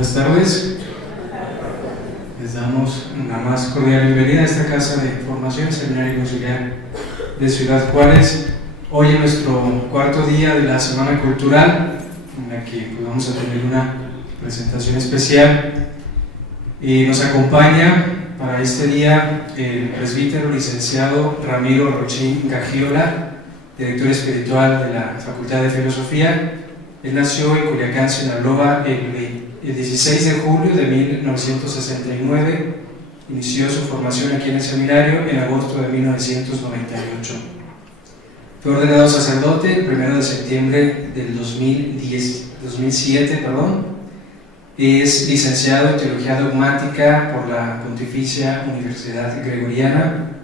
Buenas tardes. Les damos una más cordial bienvenida a esta casa de formación Seminario Conciliar de Ciudad Juárez. Hoy es nuestro cuarto día de la Semana Cultural, en la que pues, vamos a tener una presentación especial. Y nos acompaña para este día el presbítero licenciado Ramiro Rochín Gagiola, director espiritual de la Facultad de Filosofía. Él nació en Culiacán, Sinaloa, el 16 de julio de 1969. Inició su formación aquí en el seminario en agosto de 1998. Fue ordenado sacerdote el 1 de septiembre del 2007. Es licenciado en Teología Dogmática por la Pontificia Universidad Gregoriana.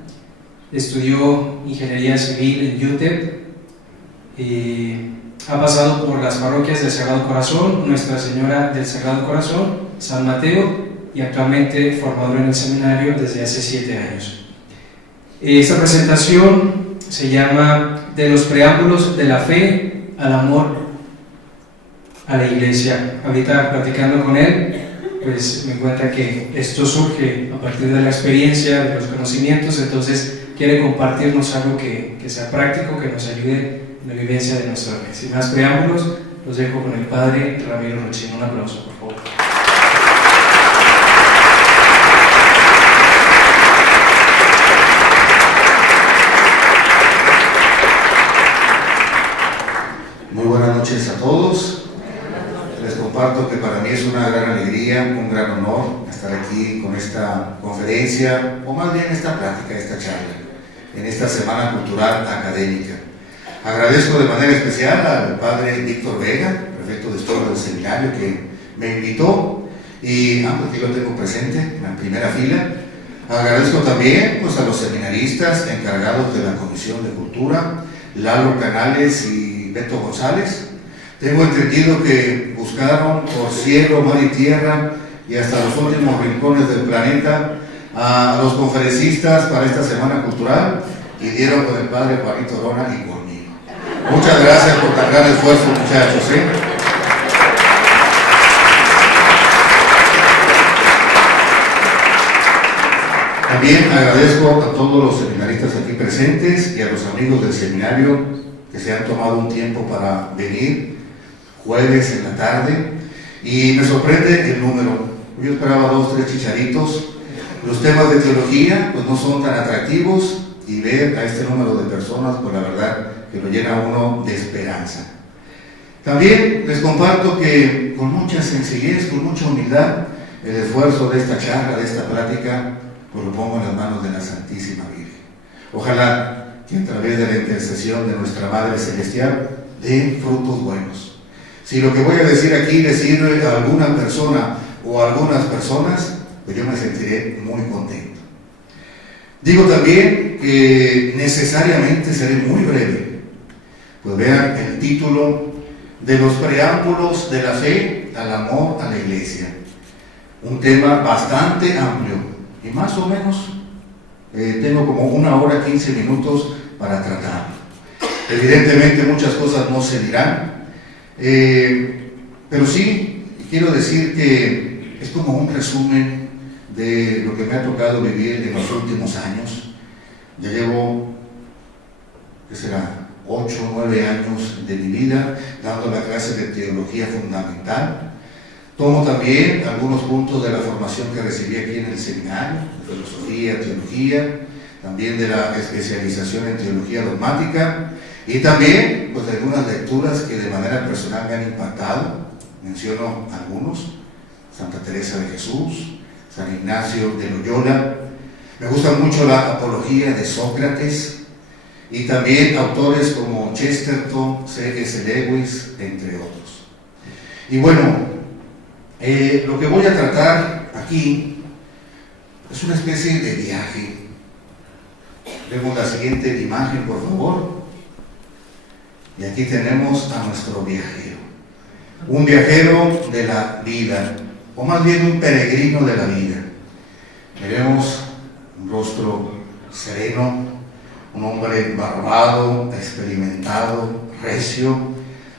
Estudió Ingeniería Civil en UTEP. Ha pasado por las parroquias del Sagrado Corazón, Nuestra Señora del Sagrado Corazón, San Mateo, y actualmente formador en el seminario desde hace 7 años. Esta presentación se llama De los preámbulos de la fe al amor a la Iglesia. Ahorita platicando con él, pues me encuentra que esto surge a partir de la experiencia, de los conocimientos, entonces quiere compartirnos algo que sea práctico, que nos ayude en la vivencia de nuestra fe. Sin más preámbulos, los dejo con el Padre Ramiro Rochín. Un aplauso, por favor. Muy buenas noches a todos. Les comparto que para mí es una gran alegría, un gran honor estar aquí con esta conferencia, o más bien esta plática, esta charla, en esta Semana Cultural Académica. Agradezco de manera especial al Padre Víctor Vega, prefecto de Historia del Seminario, que me invitó y aquí lo tengo presente en la primera fila. Agradezco también a los seminaristas encargados de la Comisión de Cultura, Lalo Canales y Beto González. Tengo entendido que buscaron por cielo, mar y tierra y hasta los últimos rincones del planeta a los conferencistas para esta Semana Cultural y dieron con el Padre Juanito Lona y conmigo. Muchas gracias por tan gran esfuerzo, muchachos. También agradezco a todos los seminaristas aquí presentes y a los amigos del seminario que se han tomado un tiempo para venir jueves en la tarde, y me sorprende el número. Yo esperaba 2 o 3 chicharitos. Los temas de teología pues no son tan atractivos, y ver a este número de personas pues la verdad que lo llena a uno de esperanza. También les comparto que con mucha sencillez, con mucha humildad, el esfuerzo de esta charla, de esta plática, pues lo pongo en las manos de la Santísima Virgen. Ojalá que a través de la intercesión de nuestra Madre Celestial dé frutos buenos. Si lo que voy a decir aquí le sirve a alguna persona o a algunas personas, pues yo me sentiré muy contento. Digo también que necesariamente seré muy breve, pues vean el título: De los preámbulos de la fe al amor a la Iglesia. Un tema bastante amplio y más o menos tengo como 1 hora 15 minutos para tratarlo. Evidentemente muchas cosas no se dirán, pero sí quiero decir que es como un resumen de lo que me ha tocado vivir en los últimos años. Ya llevo, ¿qué será?, 8 o 9 años de mi vida dando la clase de teología fundamental. Tomo también algunos puntos de la formación que recibí aquí en el seminario, de filosofía, teología, también de la especialización en teología dogmática, y también pues de algunas lecturas que de manera personal me han impactado. Menciono algunos: Santa Teresa de Jesús, San Ignacio de Loyola. Me gusta mucho la apología de Sócrates, y también autores como Chesterton, C.S. Lewis, entre otros. Y bueno, lo que voy a tratar aquí es una especie de viaje. Vemos la siguiente imagen, por favor. Y aquí tenemos a nuestro viajero. Un viajero de la vida, o más bien un peregrino de la vida. Veremos un rostro sereno, un hombre barbado, experimentado, recio.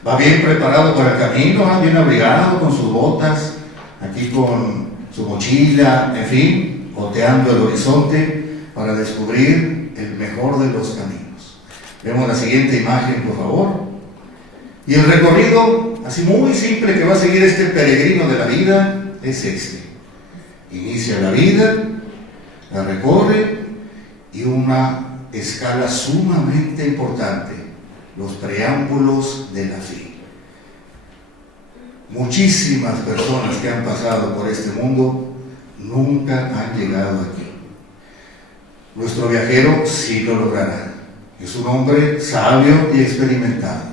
Va bien preparado para el camino, bien abrigado, con sus botas, aquí con su mochila, en fin, oteando el horizonte para descubrir el mejor de los caminos. Vemos la siguiente imagen, por favor. Y el recorrido, así muy simple, que va a seguir este peregrino de la vida, es este. Inicia la vida, la recorre, y una escala sumamente importante, los preámbulos de la fe. Muchísimas personas que han pasado por este mundo nunca han llegado aquí. Nuestro viajero sí lo logrará. Es un hombre sabio y experimentado.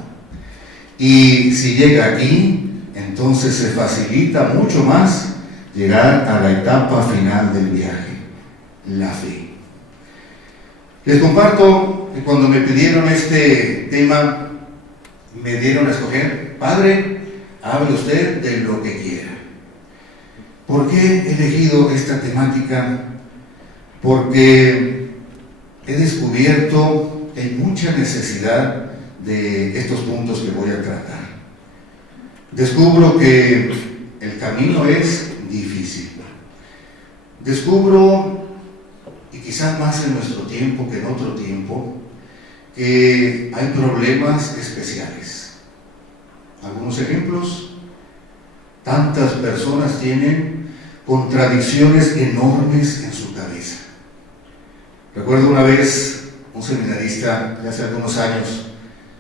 Y si llega aquí, entonces se facilita mucho más llegar a la etapa final del viaje, la fe. Les comparto que cuando me pidieron este tema, me dieron a escoger: Padre, hable usted de lo que quiera. ¿Por qué he elegido esta temática? Porque he descubierto que hay mucha necesidad de estos puntos que voy a tratar. Descubro que el camino es difícil. Descubro, y quizás más en nuestro tiempo que en otro tiempo, que hay problemas especiales. Algunos ejemplos: tantas personas tienen contradicciones enormes en su cabeza. Recuerdo una vez un seminarista de hace algunos años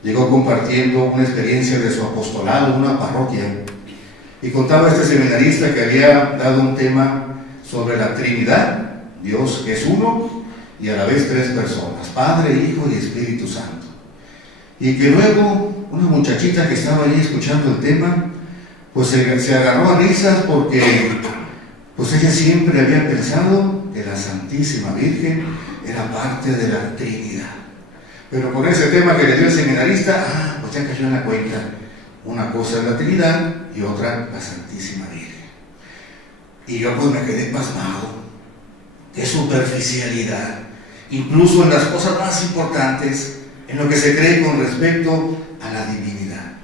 llegó compartiendo una experiencia de su apostolado en una parroquia, y contaba este seminarista que había dado un tema sobre la Trinidad, Dios que es uno y a la vez tres personas, Padre, Hijo y Espíritu Santo. Y que luego una muchachita que estaba ahí escuchando el tema, pues se agarró a risas porque pues ella siempre había pensado que la Santísima Virgen era parte de la Trinidad. Pero con ese tema que le dio el seminarista, pues ya cayó en la cuenta. Una cosa es la Trinidad y otra la Santísima Virgen. Y yo pues me quedé pasmado. Qué superficialidad, incluso en las cosas más importantes, en lo que se cree con respecto a la divinidad.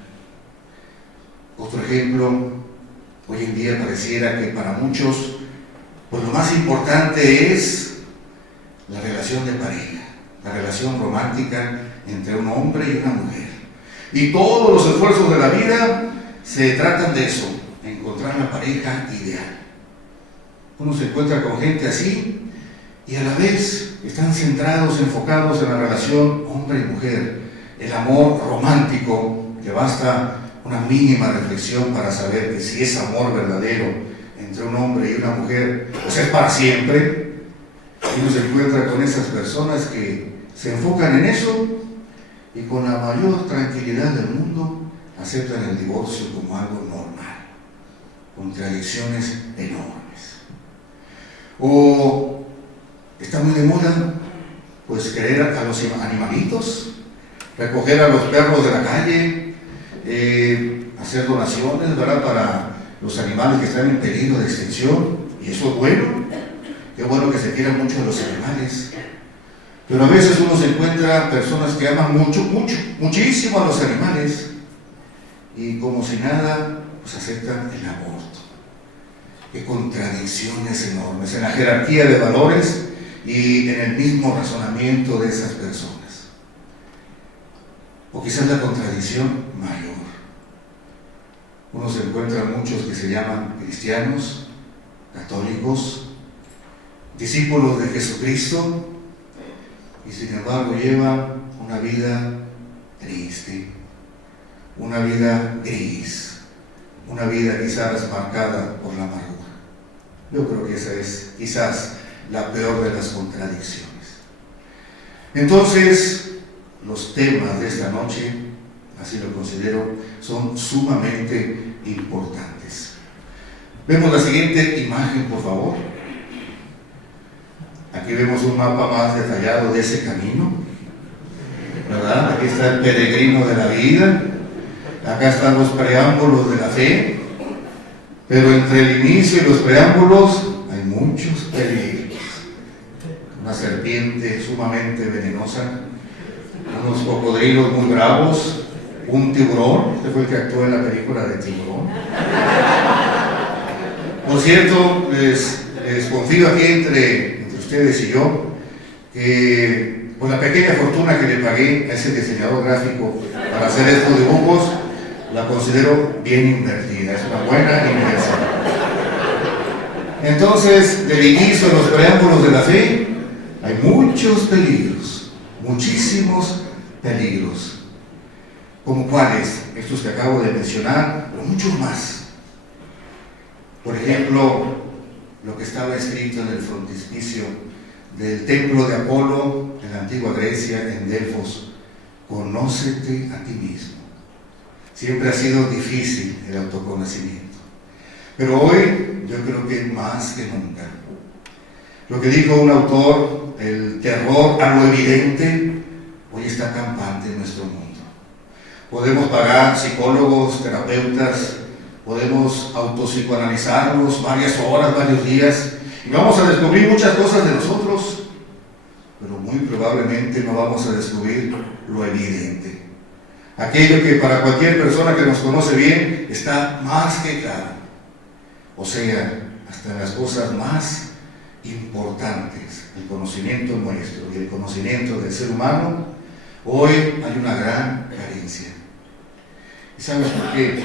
Otro ejemplo: hoy en día pareciera que para muchos, pues lo más importante es la relación de pareja, la relación romántica entre un hombre y una mujer. Y todos los esfuerzos de la vida se tratan de eso, de encontrar la pareja ideal. Uno se encuentra con gente así y a la vez están centrados, enfocados en la relación hombre y mujer, el amor romántico, que basta una mínima reflexión para saber que si es amor verdadero entre un hombre y una mujer, pues es para siempre. Y uno se encuentra con esas personas que se enfocan en eso y con la mayor tranquilidad del mundo aceptan el divorcio como algo normal. Contradicciones enormes. O está muy de moda, pues, querer a los animalitos, recoger a los perros de la calle, hacer donaciones, ¿verdad?, para los animales que están en peligro de extinción. Y eso es bueno. Qué bueno que se quieran mucho a los animales. Pero a veces uno se encuentra personas que aman muchísimo a los animales y como si nada, pues aceptan el aborto. Qué contradicciones enormes en la jerarquía de valores y en el mismo razonamiento de esas personas. O quizás la contradicción mayor. Uno se encuentra muchos que se llaman cristianos, católicos, discípulos de Jesucristo, y sin embargo lleva una vida triste, una vida gris, una vida quizás marcada por la amargura. Yo creo que esa es quizás la peor de las contradicciones. Entonces, los temas de esta noche, así lo considero, son sumamente importantes. Vemos la siguiente imagen, por favor. Aquí vemos un mapa más detallado de ese camino, ¿verdad? Aquí está el peregrino de la vida, acá están los preámbulos de la fe, pero entre el inicio y los preámbulos hay muchos peligros. Una serpiente sumamente venenosa, unos cocodrilos muy bravos, un tiburón, este fue el que actuó en la película de Tiburón, Por cierto, les confío aquí entre ustedes y yo que por la pequeña fortuna que le pagué a ese diseñador gráfico para hacer estos dibujos, la considero bien invertida, es una buena inversión. Entonces, del inicio de los preámbulos de la fe, hay muchos peligros, muchísimos peligros. ¿Como cuáles? Estos que acabo de mencionar, pero muchos más. Por ejemplo, lo que estaba escrito en el frontispicio del templo de Apolo en la antigua Grecia, en Delfos: conócete a ti mismo. Siempre ha sido difícil el autoconocimiento, pero hoy yo creo que más que nunca. Lo que dijo un autor, el terror a lo evidente, hoy está campante en nuestro mundo. Podemos pagar psicólogos, terapeutas, podemos autopsicoanalizarnos varias horas, varios días, y vamos a descubrir muchas cosas de nosotros, pero muy probablemente no vamos a descubrir lo evidente. Aquello que para cualquier persona que nos conoce bien está más que claro. O sea, hasta en las cosas más importantes, el conocimiento nuestro y el conocimiento del ser humano, hoy hay una gran carencia. ¿Y sabes por qué?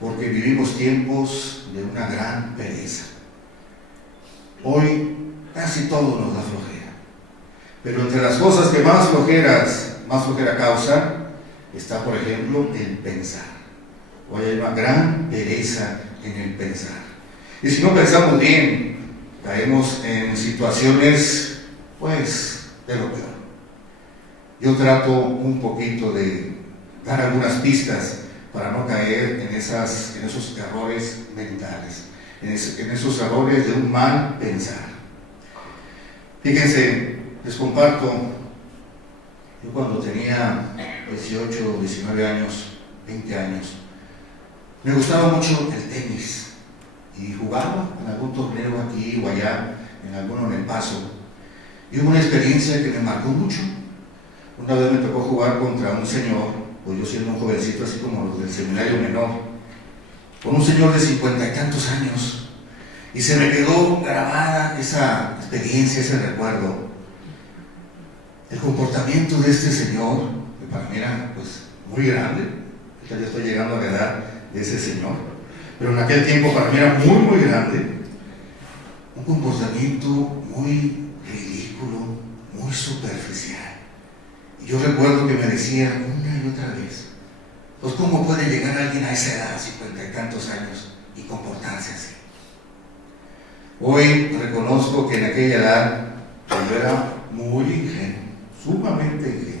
Porque vivimos tiempos de una gran pereza. Hoy casi todo nos da flojera, pero entre las cosas que más flojera causan, está, por ejemplo, el pensar. Hoy hay una gran pereza en el pensar. Y si no pensamos bien, caemos en situaciones, pues, de lo peor. Yo trato un poquito de dar algunas pistas para no caer en esos errores mentales, en esos errores de un mal pensar. Fíjense, les comparto, yo cuando tenía 18, 19 años, 20 años, me gustaba mucho el tenis y jugaba en algún torneo aquí o allá, en alguno en El Paso, y hubo una experiencia que me marcó mucho. Una vez me tocó jugar contra un señor, pues yo siendo un jovencito así como los del seminario menor, con un señor de 50 y tantos años, y se me quedó grabada esa experiencia, ese recuerdo. El comportamiento de este señor, que para mí era pues muy grande, ya estoy llegando a la edad de ese señor, pero en aquel tiempo para mí era muy, muy grande. Un comportamiento muy ridículo, muy superficial. Y yo recuerdo que me decía una y otra vez, pues ¿cómo puede llegar alguien a esa edad, 50 y tantos años, y comportarse así? Hoy reconozco que en aquella edad yo era muy ingenuo, sumamente ingenuo.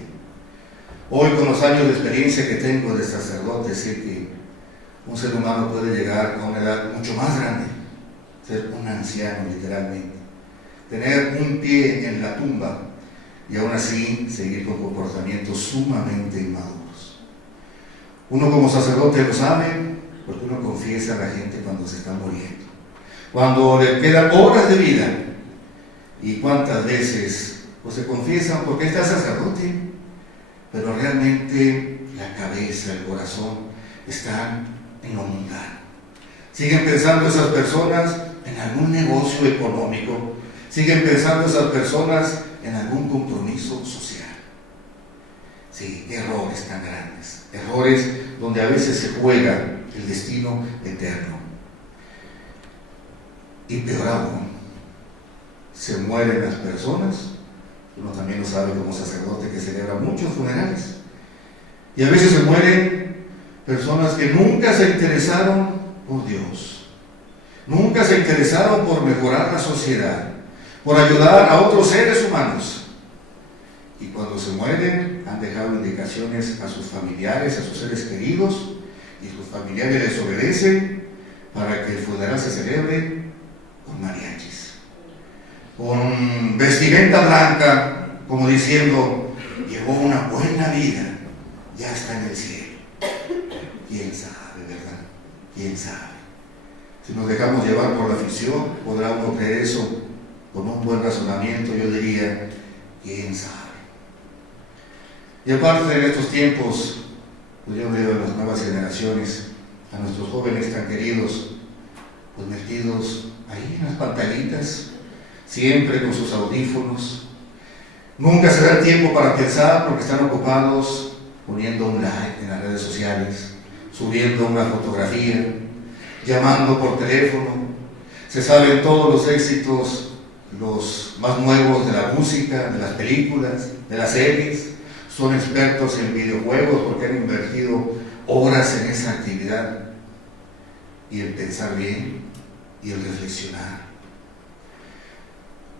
Hoy, con los años de experiencia que tengo de sacerdote, sé que un ser humano puede llegar a una edad mucho más grande, ser un anciano literalmente, tener un pie en la tumba y aún así seguir con comportamientos sumamente inmaduros. Uno como sacerdote lo sabe porque uno confiesa a la gente cuando se está muriendo, cuando le quedan horas de vida. Y cuántas veces pues se confiesan porque está sacerdote, pero realmente la cabeza, el corazón están en lo mundano. Siguen pensando esas personas en algún negocio económico, siguen pensando esas personas en algún compromiso social. Sí, errores tan grandes, errores donde a veces se juega el destino eterno. Y peor aún, se mueren las personas. Uno también lo sabe como sacerdote que celebra muchos funerales. Y a veces se mueren personas que nunca se interesaron por Dios, nunca se interesaron por mejorar la sociedad, por ayudar a otros seres humanos. Y cuando se mueren han dejado indicaciones a sus familiares, a sus seres queridos, y sus familiares les obedecen para que el funeral se celebre con mariachis, con vestimenta blanca, como diciendo, llevó una buena vida, ya está en el cielo. ¿Quién sabe, verdad? ¿Quién sabe? Si nos dejamos llevar por la ficción, podrá uno creer eso con un buen razonamiento. Yo diría, ¿quién sabe? Y aparte de estos tiempos, pues yo veo a las nuevas generaciones, a nuestros jóvenes tan queridos, pues metidos ahí en las pantallitas, siempre con sus audífonos. Nunca se da tiempo para pensar porque están ocupados poniendo un like en las redes sociales, subiendo una fotografía, llamando por teléfono. Se saben todos los éxitos, los más nuevos de la música, de las películas, de las series. Son expertos en videojuegos porque han invertido horas en esa actividad. Y el pensar bien y el reflexionar.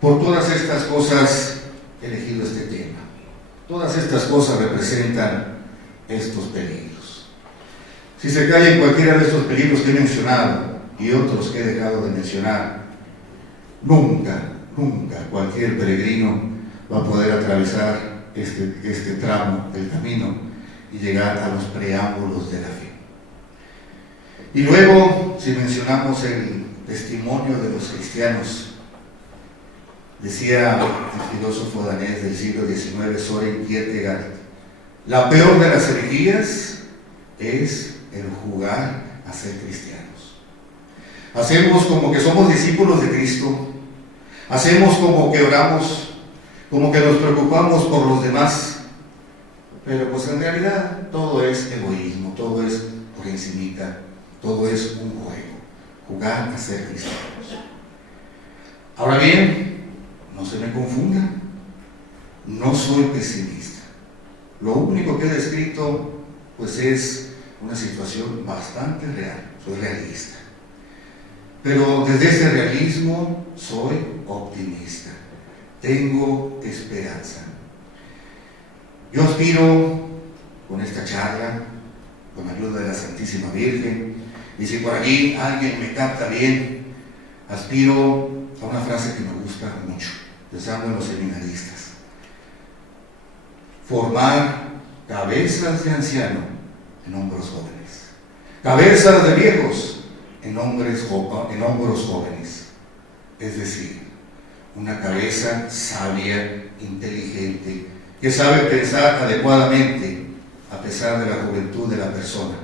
Por todas estas cosas he elegido este tema. Todas estas cosas representan estos peligros. Si se cae en cualquiera de estos peligros que he mencionado y otros que he dejado de mencionar, nunca cualquier peregrino va a poder atravesar este tramo del camino y llegar a los preámbulos de la fe. Y luego, si mencionamos el testimonio de los cristianos, decía el filósofo danés del siglo XIX, Søren Kierkegaard, la peor de las herejías es el jugar a ser cristianos. Hacemos como que somos discípulos de Cristo, hacemos como que oramos, como que nos preocupamos por los demás, pero pues en realidad todo es egoísmo, todo es por encimita, todo es un juego, jugar a ser cristianos. Ahora bien, no se me confunda, no soy pesimista. Lo único que he descrito pues es una situación bastante real, soy realista. Pero desde ese realismo soy optimista, tengo esperanza. Yo aspiro con esta charla, con la ayuda de la Santísima Virgen, y si por allí alguien me capta bien, aspiro a una frase que me gusta mucho, pensando en los seminaristas: formar cabezas de anciano en hombros jóvenes, cabezas de viejos en hombros jóvenes. Es decir, una cabeza sabia, inteligente, que sabe pensar adecuadamente a pesar de la juventud de la persona,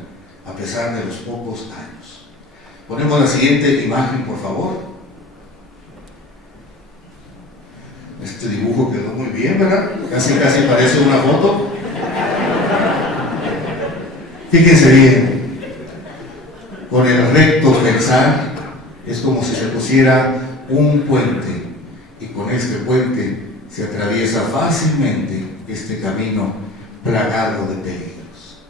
a pesar de los pocos años. Ponemos la siguiente imagen, por favor. Este dibujo quedó muy bien, ¿verdad? Casi parece una foto. Fíjense bien, con el recto pensar es como si se pusiera un puente, y con este puente se atraviesa fácilmente este camino plagado de peligros.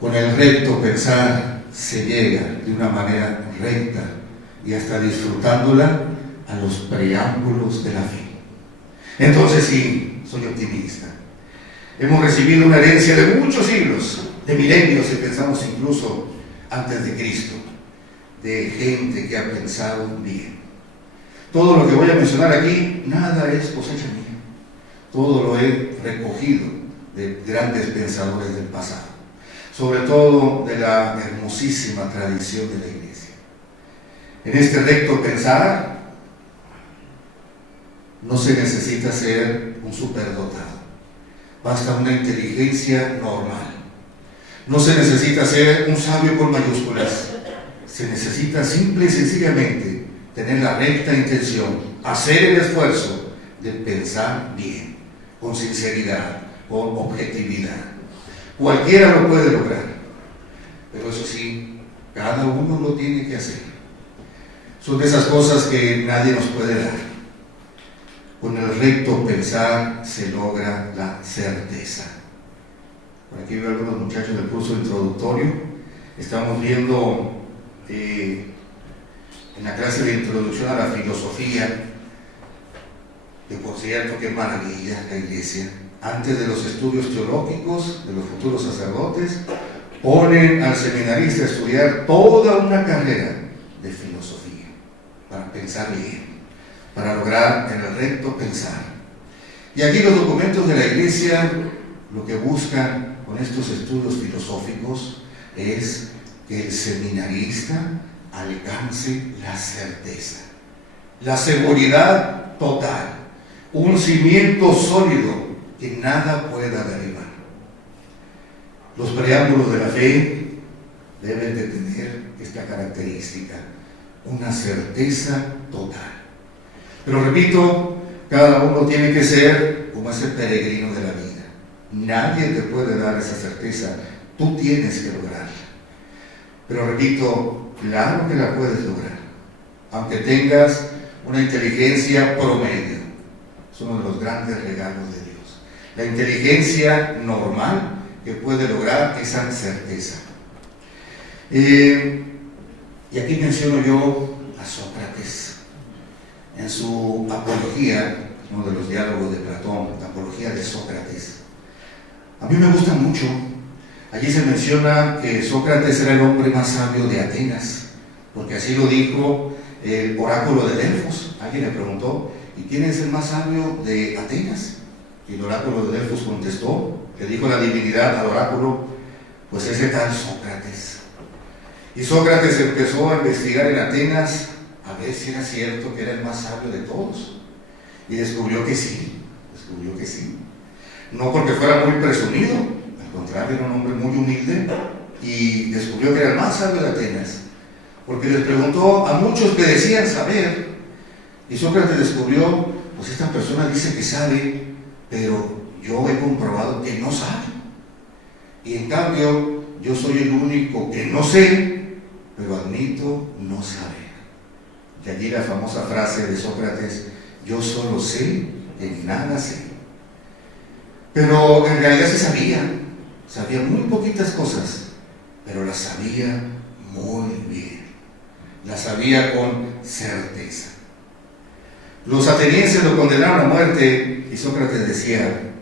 Con el recto pensar se llega de una manera recta y hasta disfrutándola a los preámbulos de la fe. Entonces sí, soy optimista. Hemos recibido una herencia de muchos siglos, de milenios, si pensamos incluso antes de Cristo, de gente que ha pensado bien. Todo lo que voy a mencionar aquí, nada es cosecha mía. Todo lo he recogido de grandes pensadores del pasado, sobre todo de la hermosísima tradición de la Iglesia. En este recto pensar no se necesita ser un superdotado, basta una inteligencia normal. No se necesita ser un sabio con mayúsculas, se necesita simple y sencillamente tener la recta intención, hacer el esfuerzo de pensar bien, con sinceridad, con objetividad. Cualquiera lo puede lograr, pero eso sí, cada uno lo tiene que hacer. Son de esas cosas que nadie nos puede dar. Con el recto pensar se logra la certeza. Por aquí veo a algunos muchachos del curso introductorio. Estamos viendo en la clase de introducción a la filosofía, que por cierto, qué maravilla la Iglesia. Antes de los estudios teológicos de los futuros sacerdotes, ponen al seminarista a estudiar toda una carrera de filosofía para pensar bien, para lograr el recto pensar. Y aquí los documentos de la Iglesia lo que buscan con estos estudios filosóficos es que el seminarista alcance la certeza, la seguridad total, un cimiento sólido que nada pueda derribar. Los preámbulos de la fe deben de tener esta característica: una certeza total. Pero repito, cada uno tiene que ser como ese peregrino de la vida. Nadie te puede dar esa certeza, tú tienes que lograrla. Pero repito, claro que la puedes lograr, aunque tengas una inteligencia promedio. Es uno de los grandes regalos de Dios. La inteligencia normal que puede lograr esa certeza. Y aquí menciono yo a Sócrates. En su Apología, uno de los diálogos de Platón, la Apología de Sócrates. A mí me gusta mucho. Allí se menciona que Sócrates era el hombre más sabio de Atenas, porque así lo dijo el oráculo de Delfos. Alguien le preguntó, ¿y quién es el más sabio de Atenas? Y el oráculo de Delfos contestó, le dijo la divinidad al oráculo, pues ese tal Sócrates. Y Sócrates empezó a investigar en Atenas a ver si era cierto que era el más sabio de todos. Y descubrió que sí. No porque fuera muy presumido, al contrario, era un hombre muy humilde, y descubrió que era el más sabio de Atenas. Porque les preguntó a muchos que decían saber, y Sócrates descubrió, pues esta persona dice que sabe, pero yo he comprobado que no sabe. Y en cambio, yo soy el único que no sé, pero admito no saber. De allí la famosa frase de Sócrates, yo solo sé que nada sé. Pero en realidad sí sabía muy poquitas cosas, pero las sabía muy bien, las sabía con certeza. Los atenienses lo condenaron a muerte y Sócrates decía,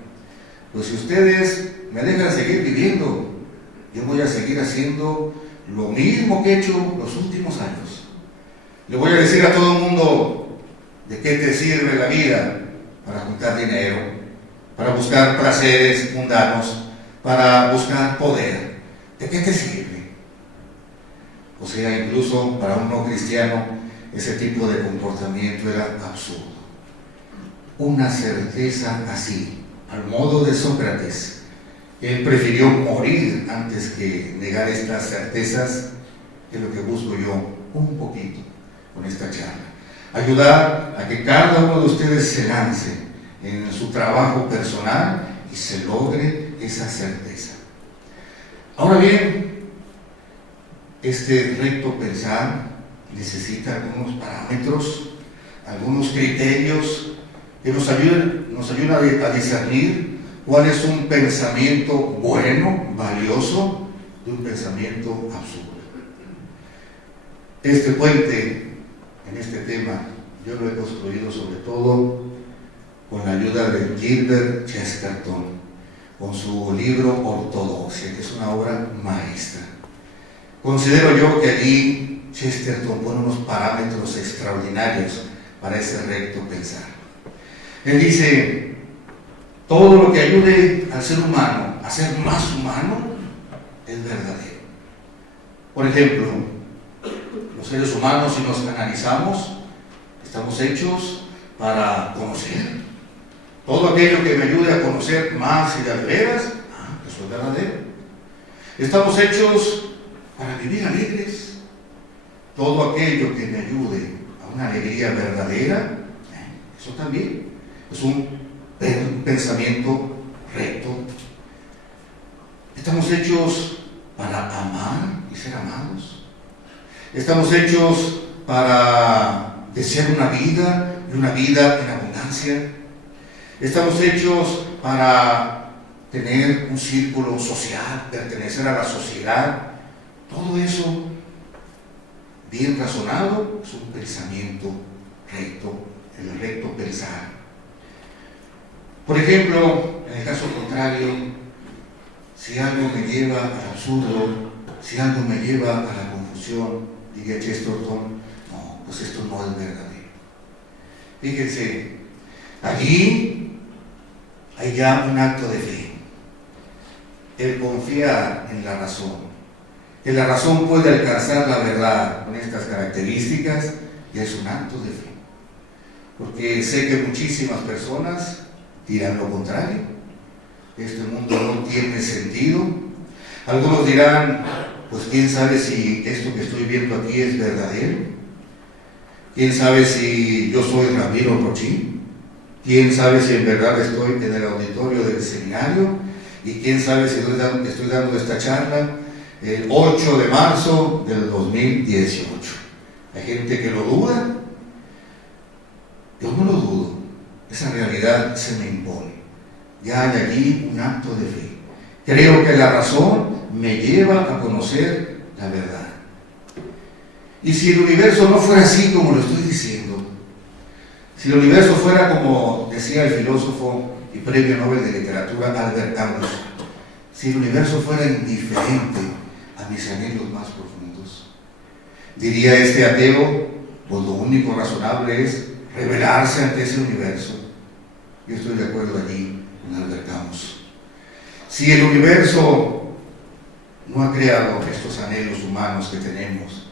pues si ustedes me dejan seguir viviendo, yo voy a seguir haciendo lo mismo que he hecho los últimos años. Le voy a decir a todo el mundo, ¿de qué te sirve la vida? Para juntar dinero, para buscar placeres mundanos, para buscar poder. ¿De qué te sirve? O sea, incluso para un no cristiano, ese tipo de comportamiento era absurdo. Una certeza así, al modo de Sócrates. Él prefirió morir antes que negar estas certezas, que es lo que busco yo un poquito con esta charla. Ayudar a que cada uno de ustedes se lance en su trabajo personal y se logre esa certeza. Ahora bien, este recto pensar necesita algunos parámetros, algunos criterios que nos ayudan a discernir cuál es un pensamiento bueno, valioso, de un pensamiento absurdo. Este puente en este tema yo lo he construido sobre todo con la ayuda de Gilbert Chesterton, con su libro Ortodoxia, que es una obra maestra. Considero yo que allí Chesterton pone unos parámetros extraordinarios para ese recto pensar. Él dice, todo lo que ayude al ser humano a ser más humano es verdadero. Por ejemplo, los seres humanos, si nos analizamos, estamos hechos para conocer. Todo aquello que me ayude a conocer más y de veras, eso es verdadero. Estamos hechos para vivir alegres. Todo aquello que me ayude a una alegría verdadera, eso también es un pensamiento recto. Estamos hechos para amar y ser amados. Estamos hechos para desear una vida y una vida en abundancia. Estamos hechos para tener un círculo social, pertenecer a la sociedad. Todo eso, bien razonado, es un pensamiento recto, el recto pensar. Por ejemplo, en el caso contrario, si algo me lleva al absurdo, si algo me lleva a la confusión, diría Chesterton, no, pues esto no es verdadero. Fíjense, allí hay ya un acto de fe, el confiar en la razón. Que la razón puede alcanzar la verdad con estas características, ya es un acto de fe. Porque sé que muchísimas personas dirán lo contrario. Este mundo no tiene sentido. Algunos dirán, pues quién sabe si esto que estoy viendo aquí es verdadero. ¿Quién sabe si yo soy Ramiro Rochín? ¿Quién sabe si en verdad estoy en el auditorio del seminario? ¿Y quién sabe si estoy dando esta charla el 8 de marzo del 2018? Hay gente que lo duda. Yo no lo dudo. Esa realidad se me impone. Ya hay allí un acto de fe. Creo que la razón me lleva a conocer la verdad. Y si el universo no fuera así como lo estoy diciendo, si el universo fuera como decía el filósofo y premio Nobel de Literatura Albert Camus, si el universo fuera indiferente a mis anhelos más profundos, diría este ateo, pues lo único razonable es rebelarse ante ese universo. Yo estoy de acuerdo allí con Albert Camus. Si el universo no ha creado estos anhelos humanos que tenemos,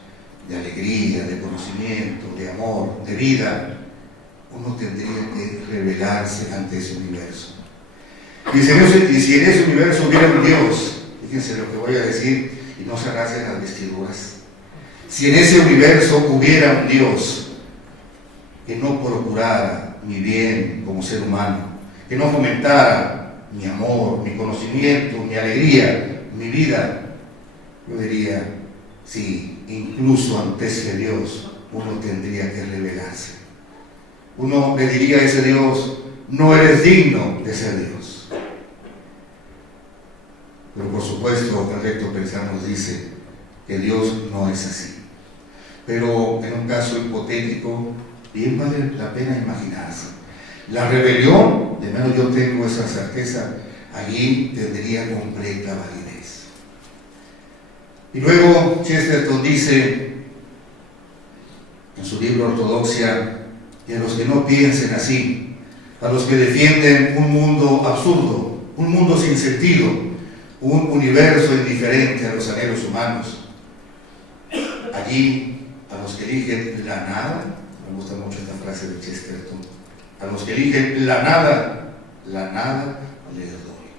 de alegría, de conocimiento, de amor, de vida, uno tendría que rebelarse ante ese universo. Y si en ese universo hubiera un Dios, fíjense lo que voy a decir y no se rasguen las vestiduras. Si en ese universo hubiera un Dios que no procurara mi bien como ser humano, que no fomentara mi amor, mi conocimiento, mi alegría, mi vida, yo diría, sí, incluso ante ese Dios uno tendría que rebelarse. Uno le diría a ese Dios, no eres digno de ser Dios. Pero por supuesto el recto pensar nos dice que Dios no es así. Pero en un caso hipotético, bien vale la pena imaginarse. La rebelión, de menos yo tengo esa certeza, allí tendría completa validez. Y luego Chesterton dice en su libro Ortodoxia, y a los que no piensen así, a los que defienden un mundo absurdo, un mundo sin sentido, un universo indiferente a los anhelos humanos, allí a los que eligen la nada, me gusta mucho esta frase de Chesterton, a los que eligen la nada les doy.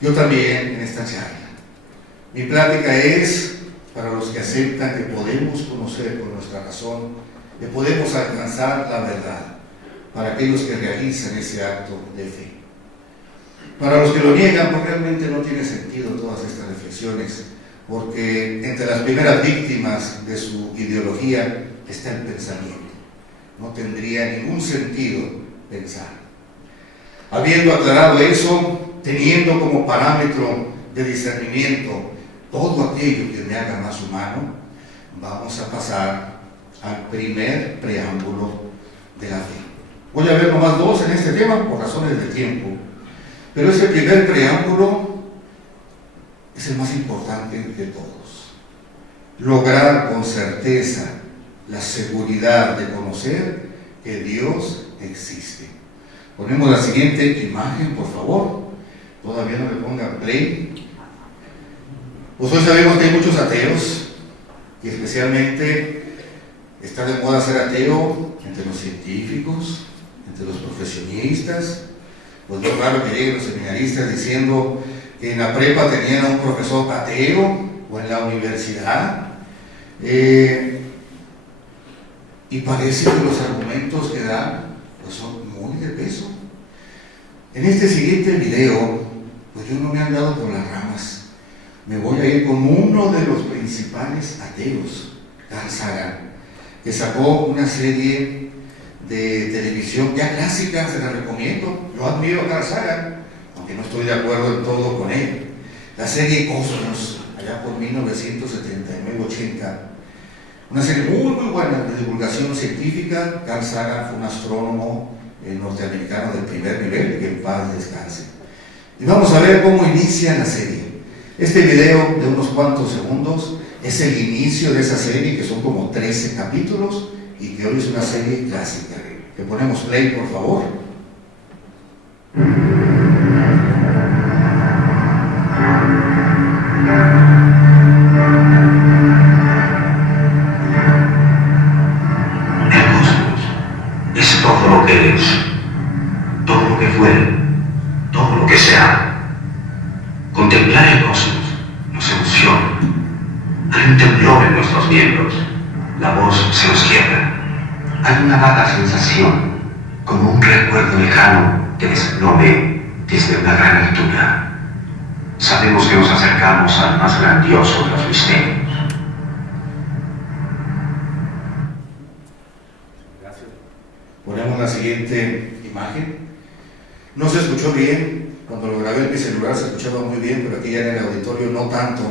Yo también en esta charla, mi plática es para los que aceptan que podemos conocer con nuestra razón, que podemos alcanzar la verdad, para aquellos que realizan ese acto de fe. Para los que lo niegan, pues realmente no tiene sentido todas estas reflexiones, porque entre las primeras víctimas de su ideología está el pensamiento. No tendría ningún sentido pensar. Habiendo aclarado eso, teniendo como parámetro de discernimiento todo aquello que me haga más humano, vamos a pasar al primer preámbulo de la fe. Voy a ver nomás dos en este tema por razones de tiempo, pero ese primer preámbulo es el más importante de todos. Lograr con certeza la seguridad de conocer que Dios existe. Ponemos la siguiente imagen, por favor. Todavía no le pongan play. Pues hoy sabemos que hay muchos ateos, y especialmente está de moda ser ateo entre los científicos, entre los profesionistas. Pues no es raro que lleguen los seminaristas diciendo que en la prepa tenían a un profesor ateo, o en la universidad, y parece que los argumentos que dan pues son muy de peso. En este siguiente video, pues yo no me he andado por las ramas. Me voy a ir con uno de los principales ateos, Carl Sagan, que sacó una serie de televisión ya clásica, se la recomiendo. Yo admiro a Carl Sagan, aunque no estoy de acuerdo en todo con él. La serie Cosmos, allá por 1979-80, una serie muy buena de divulgación científica. Carl Sagan fue un astrónomo norteamericano del primer nivel, que en paz descanse. Y vamos a ver cómo inicia la serie. Este video de unos cuantos segundos es el inicio de esa serie, que son como 13 capítulos, y que hoy es una serie clásica. Que ponemos play, por favor. El cosmos es todo lo que es, todo lo que fue, todo lo que será. Contemplar el cosmos nos emociona. Hay un temblor en nuestros miembros. La voz se nos quiebra. Hay una vaga sensación, como un recuerdo lejano que desplome desde una gran altura. Sabemos que nos acercamos al más grandioso de los misterios. Gracias. Ponemos la siguiente imagen. No se escuchó bien. Cuando lo grabé en mi celular se escuchaba muy bien, pero aquí ya en el auditorio no tanto.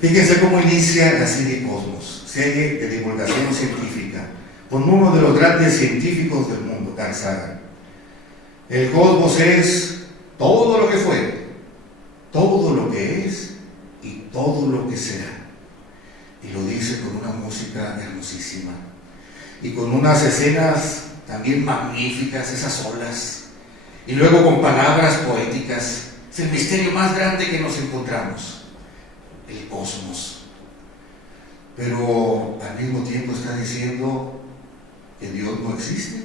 Fíjense cómo inicia la serie Cosmos, serie de divulgación científica, con uno de los grandes científicos del mundo, Carl Sagan. El cosmos es todo lo que fue, todo lo que es y todo lo que será. Y lo dice con una música hermosísima y con unas escenas también magníficas, esas olas. Y luego con palabras poéticas. Es el misterio más grande que nos encontramos, el cosmos. Pero al mismo tiempo está diciendo que Dios no existe.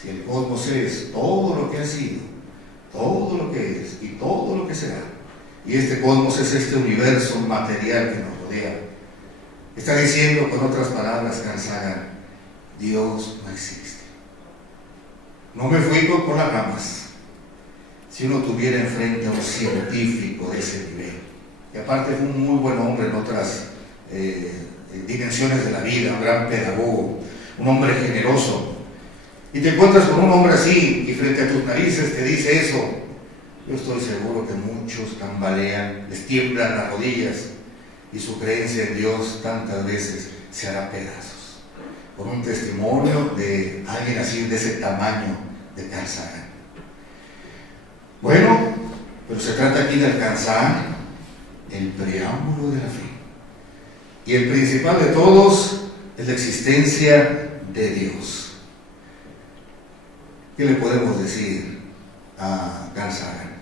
Si el cosmos es todo lo que ha sido, todo lo que es y todo lo que será, y este cosmos es este universo material que nos rodea, está diciendo con otras palabras Carl Sagan, Dios no existe. No me fui por las ramas. Si uno tuviera enfrente a un científico de ese nivel, y aparte fue un muy buen hombre en otras dimensiones de la vida, un gran pedagogo, un hombre generoso, y te encuentras con un hombre así, y frente a tus narices te dice eso, yo estoy seguro que muchos tambalean, les tiemblan las rodillas, y su creencia en Dios tantas veces se hará pedazos. Por un testimonio de alguien así, de ese tamaño, de Carl Sagan. Bueno, pero se trata aquí de alcanzar el preámbulo de la fe. Y el principal de todos es la existencia de Dios. ¿Qué le podemos decir a Carl Sagan?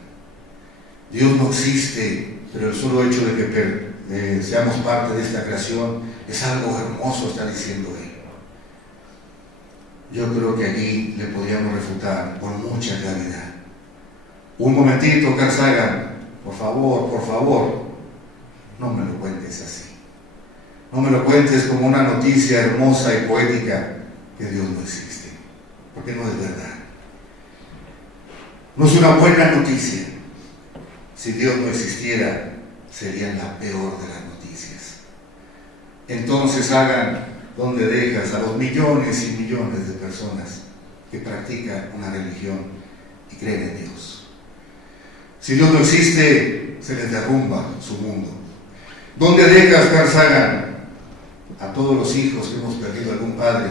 Dios no existe, pero el solo hecho de que seamos parte de esta creación es algo hermoso, está diciendo él. Yo creo que aquí le podríamos refutar con mucha claridad. Un momentito, Carl Sagan, por favor, no me lo cuentes así. No me lo cuentes como una noticia hermosa y poética que Dios no existe, porque no es verdad. No es una buena noticia. Si Dios no existiera, sería la peor de las noticias. Entonces hagan donde dejas a los millones y millones de personas que practican una religión y creen en Dios. Si Dios no existe, se les derrumba su mundo. ¿Dónde dejas, Carl Sagan, a todos los hijos que hemos perdido algún padre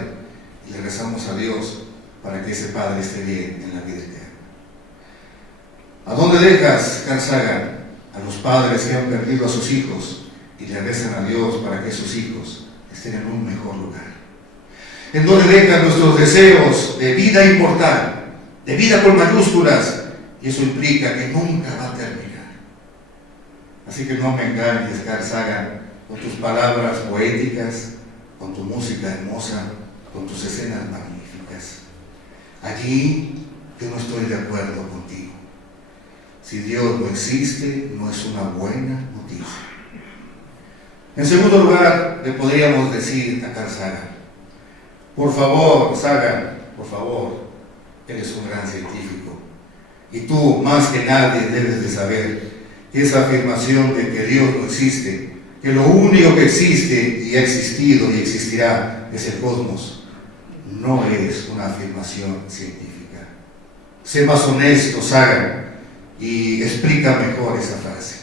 y le rezamos a Dios para que ese padre esté bien en la vida eterna? ¿A dónde dejas, Carl Sagan, a los padres que han perdido a sus hijos y le rezan a Dios para que sus hijos estén en un mejor lugar? ¿En dónde dejan nuestros deseos de vida inmortal, de vida con mayúsculas? Y eso implica que nunca va a terminar. Así que no me engañes, Carl Sagan, con tus palabras poéticas, con tu música hermosa, con tus escenas magníficas. Allí yo no estoy de acuerdo contigo. Si Dios no existe, no es una buena noticia. En segundo lugar, le podríamos decir a Carl Sagan, por favor, Sagan, por favor, eres un gran científico, y tú, más que nadie, debes de saber que esa afirmación de que Dios no existe, que lo único que existe y ha existido y existirá es el cosmos, no es una afirmación científica. Sé más honesto, Sagan, y explica mejor esa frase.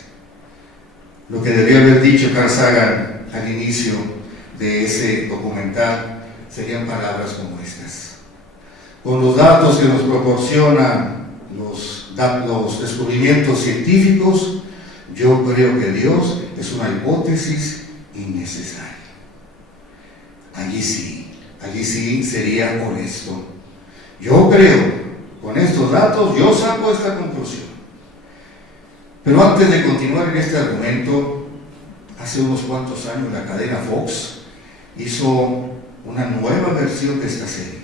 Lo que debió haber dicho Carl Sagan al inicio de ese documental serían palabras como estas. Con los datos que nos proporcionan los descubrimientos científicos, yo creo que Dios es una hipótesis innecesaria. Allí sí sería honesto. Yo creo, con estos datos, yo saco esta conclusión. Pero antes de continuar en este argumento, hace unos cuantos años la cadena Fox hizo una nueva versión de esta serie,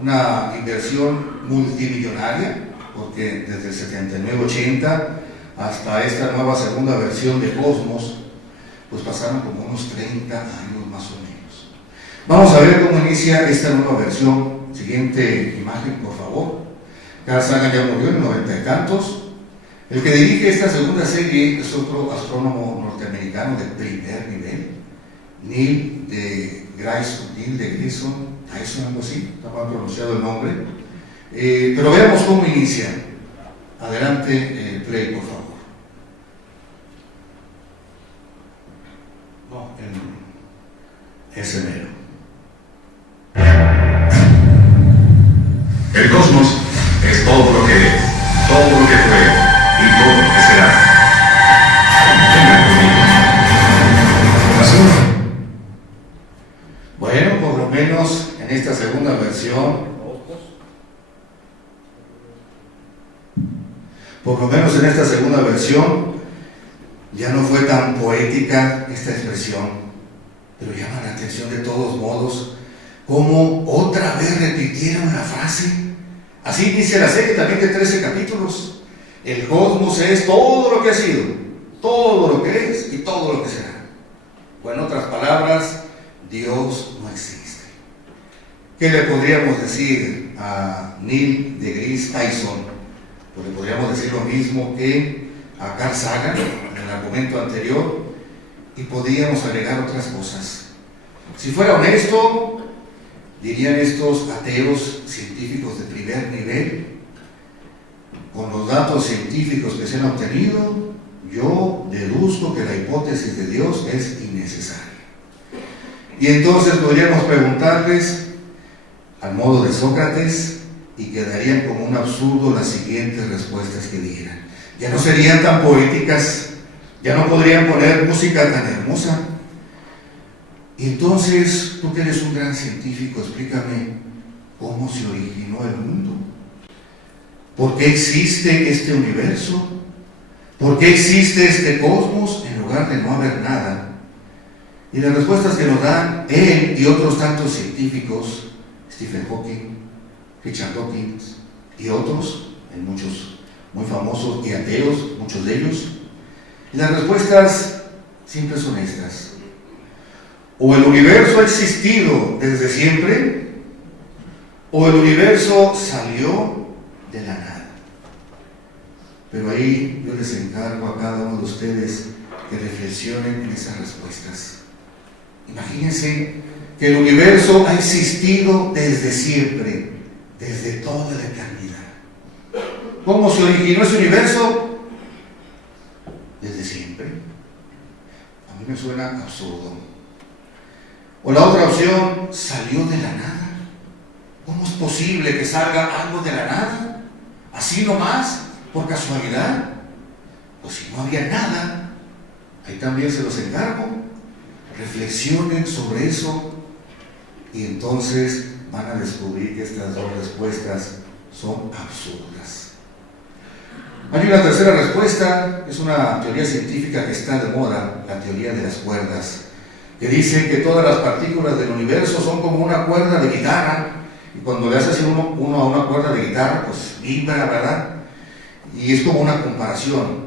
una inversión multimillonaria, porque desde el 79-80 hasta esta nueva segunda versión de Cosmos, pues pasaron como unos 30 años más o menos. Vamos a ver cómo inicia esta nueva versión. Siguiente imagen, por favor. Carl Sagan ya murió en 90 y tantos. El que dirige esta segunda serie es otro astrónomo norteamericano de primer nivel, Neil deGrasse Tyson, algo así, está mal pronunciado el nombre. Pero veamos cómo inicia. Adelante, play, por favor. No, ese mero. El cosmos es todo lo que es, todo lo que fue y todo lo que será. Vengan conmigo. ¿Así? Bueno, por lo menos en esta segunda versión, ya no fue tan poética esta expresión, pero llama la atención de todos modos cómo otra vez repitieron la frase. Así dice la serie también de 13 capítulos. El cosmos es todo lo que ha sido, todo lo que es y todo lo que será. O en otras palabras, Dios no existe. ¿Qué le podríamos decir a Neil deGrasse Tyson? Pues le podríamos decir lo mismo que a Carl Sagan en el argumento anterior, y podríamos agregar otras cosas. Si fuera honesto, dirían estos ateos científicos de primer nivel, con los datos científicos que se han obtenido, yo deduzco que la hipótesis de Dios es innecesaria. Y entonces podríamos preguntarles, al modo de Sócrates, y quedarían como un absurdo las siguientes respuestas que dieran. Ya no serían tan poéticas, ya no podrían poner música tan hermosa. Y entonces, tú que eres un gran científico, explícame cómo se originó el mundo. ¿Por qué existe este universo? ¿Por qué existe este cosmos en lugar de no haber nada? Y las respuestas que nos dan él y otros tantos científicos, Stephen Hawking, Richard Dawkins y otros, hay muchos muy famosos y ateos, muchos de ellos, y las respuestas siempre son estas. O el universo ha existido desde siempre, o el universo salió de la nada. Pero ahí yo les encargo a cada uno de ustedes que reflexionen en esas respuestas. Imagínense que el universo ha existido desde siempre, desde toda la eternidad. ¿Cómo se originó ese universo? Desde siempre. A mí me suena absurdo. O la otra opción, salió de la nada. ¿Cómo es posible que salga algo de la nada? ¿Así nomás? ¿Por casualidad? Pues si no había nada, ahí también se los encargo. Reflexionen sobre eso y entonces van a descubrir que estas dos respuestas son absurdas. Hay una tercera respuesta, es una teoría científica que está de moda, la teoría de las cuerdas, que dice que todas las partículas del universo son como una cuerda de guitarra, y cuando le haces uno a una cuerda de guitarra, pues vibra, ¿verdad? Y es como una comparación,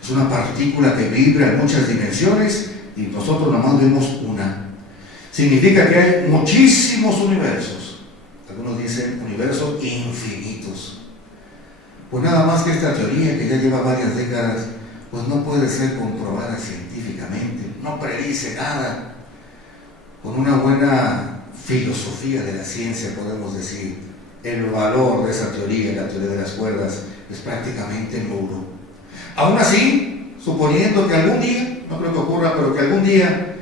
es una partícula que vibra en muchas dimensiones y nosotros nomás vemos una. Significa que hay muchísimos universos, algunos dicen universos infinitos. Pues nada más que esta teoría, que ya lleva varias décadas, pues no puede ser comprobada científicamente, no predice nada. Con una buena filosofía de la ciencia podemos decir, el valor de esa teoría, la teoría de las cuerdas, es prácticamente nulo. Aún así, suponiendo que algún día, no creo que ocurra, pero que algún día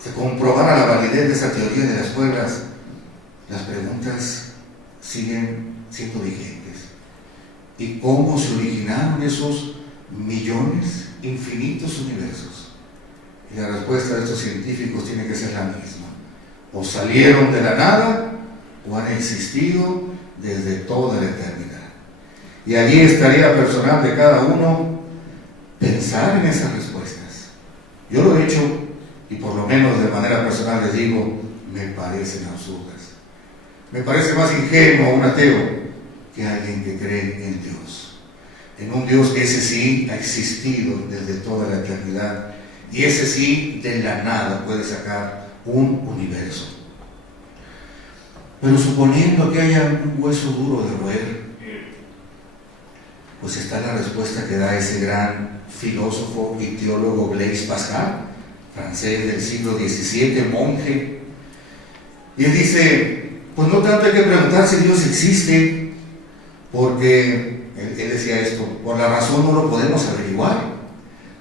se comprobara la validez de esa teoría de las cuerdas, las preguntas siguen siendo vigentes. ¿Y cómo se originaron esos millones, infinitos universos? Y la respuesta de estos científicos tiene que ser la misma. O salieron de la nada, o han existido desde toda la eternidad. Y allí es tarea personal de cada uno pensar en esas respuestas. Yo lo he hecho, y por lo menos de manera personal les digo, me parecen absurdas. Me parece más ingenuo un ateo que alguien que cree en Dios. En un Dios que ese sí ha existido desde toda la eternidad Y ese sí, de la nada puede sacar un universo. Pero suponiendo que haya un hueso duro de roer, pues está la respuesta que da ese gran filósofo y teólogo Blaise Pascal, francés del siglo XVII, monje. Y él dice, pues no tanto hay que preguntar si Dios existe, porque él decía esto, por la razón no lo podemos averiguar.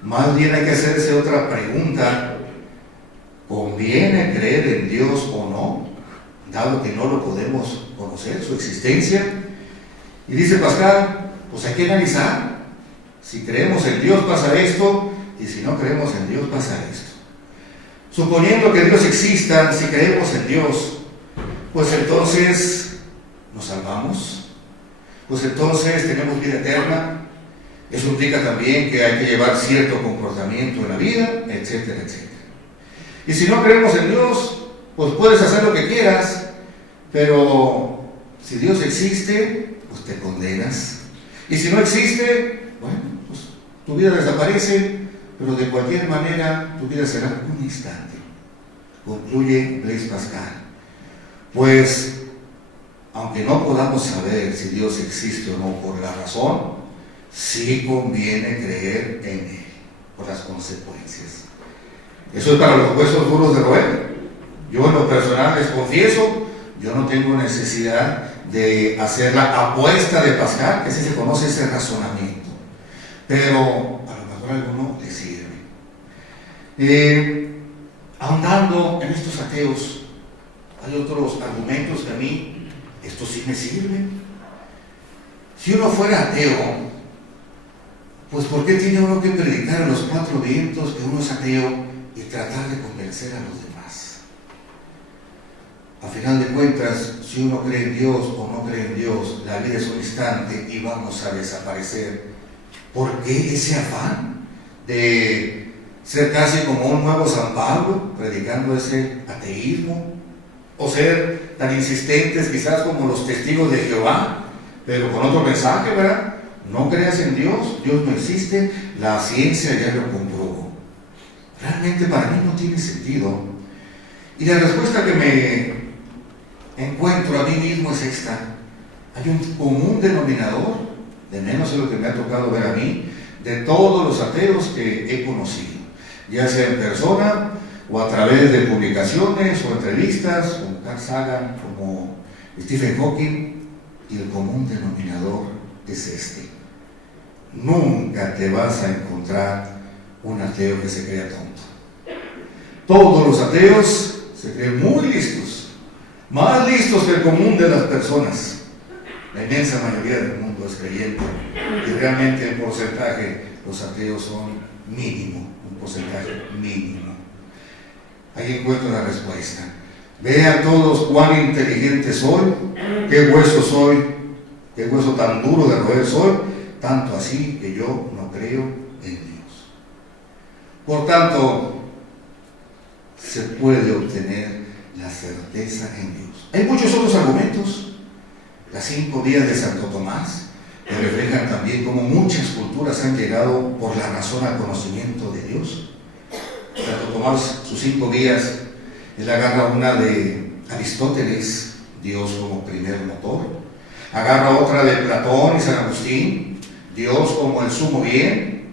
Más bien hay que hacerse otra pregunta: ¿conviene creer en Dios o no, dado que no lo podemos conocer, su existencia? Y dice Pascal, pues hay que analizar. Si creemos en Dios pasa esto, y si no creemos en Dios pasa esto. Suponiendo que Dios exista, si creemos en Dios, pues entonces nos salvamos, pues entonces tenemos vida eterna. Eso implica también que hay que llevar cierto comportamiento en la vida, etcétera, etcétera. Y si no creemos en Dios, pues puedes hacer lo que quieras, pero si Dios existe, pues te condenas. Y si no existe, bueno, pues tu vida desaparece, pero de cualquier manera tu vida será un instante. Concluye Blaise Pascal. Pues, aunque no podamos saber si Dios existe o no por la razón, sí conviene creer en Él, por las consecuencias. Eso es para los huesos duros de roer. Yo en lo personal les confieso, yo no tengo necesidad de hacer la apuesta de Pascal, que sí se conoce ese razonamiento, pero a lo mejor a alguno le sirve. Ahondando en estos ateos, hay otros argumentos que a mí, esto sí me sirve. Si uno fuera ateo, pues ¿por qué tiene uno que predicar a los cuatro vientos que uno es ateo y tratar de convencer a los demás? A final de cuentas, si uno cree en Dios o no cree en Dios, la vida es un instante y vamos a desaparecer. ¿Por qué ese afán de ser casi como un nuevo San Pablo, predicando ese ateísmo? O ser tan insistentes quizás como los testigos de Jehová, pero con otro mensaje, ¿verdad? No creas en Dios, Dios no existe, la ciencia ya lo comprobó. Realmente para mí no tiene sentido. Y la respuesta que me encuentro a mí mismo es esta: hay un común denominador, de menos es lo que me ha tocado ver a mí, de todos los ateos que he conocido, ya sea en persona o a través de publicaciones o entrevistas, como Carl Sagan, como Stephen Hawking, y el común denominador es este: nunca te vas a encontrar un ateo que se crea tonto. Todos los ateos se creen muy listos, más listos que el común de las personas. La inmensa mayoría del mundo es creyente y realmente en porcentaje los ateos son mínimo, un porcentaje mínimo. Ahí encuentro la respuesta. Vean todos cuán inteligente soy, qué hueso soy, qué hueso tan duro de roer soy, tanto así que yo no creo en Dios. Por tanto, se puede obtener la certeza en Dios. Hay muchos otros argumentos. Las 5 vías de Santo Tomás, que reflejan también cómo muchas culturas han llegado por la razón al conocimiento de Dios. Santo Tomás, sus 5 vías, él agarra una de Aristóteles, Dios como primer motor, agarra otra de Platón y San Agustín, Dios como el sumo bien,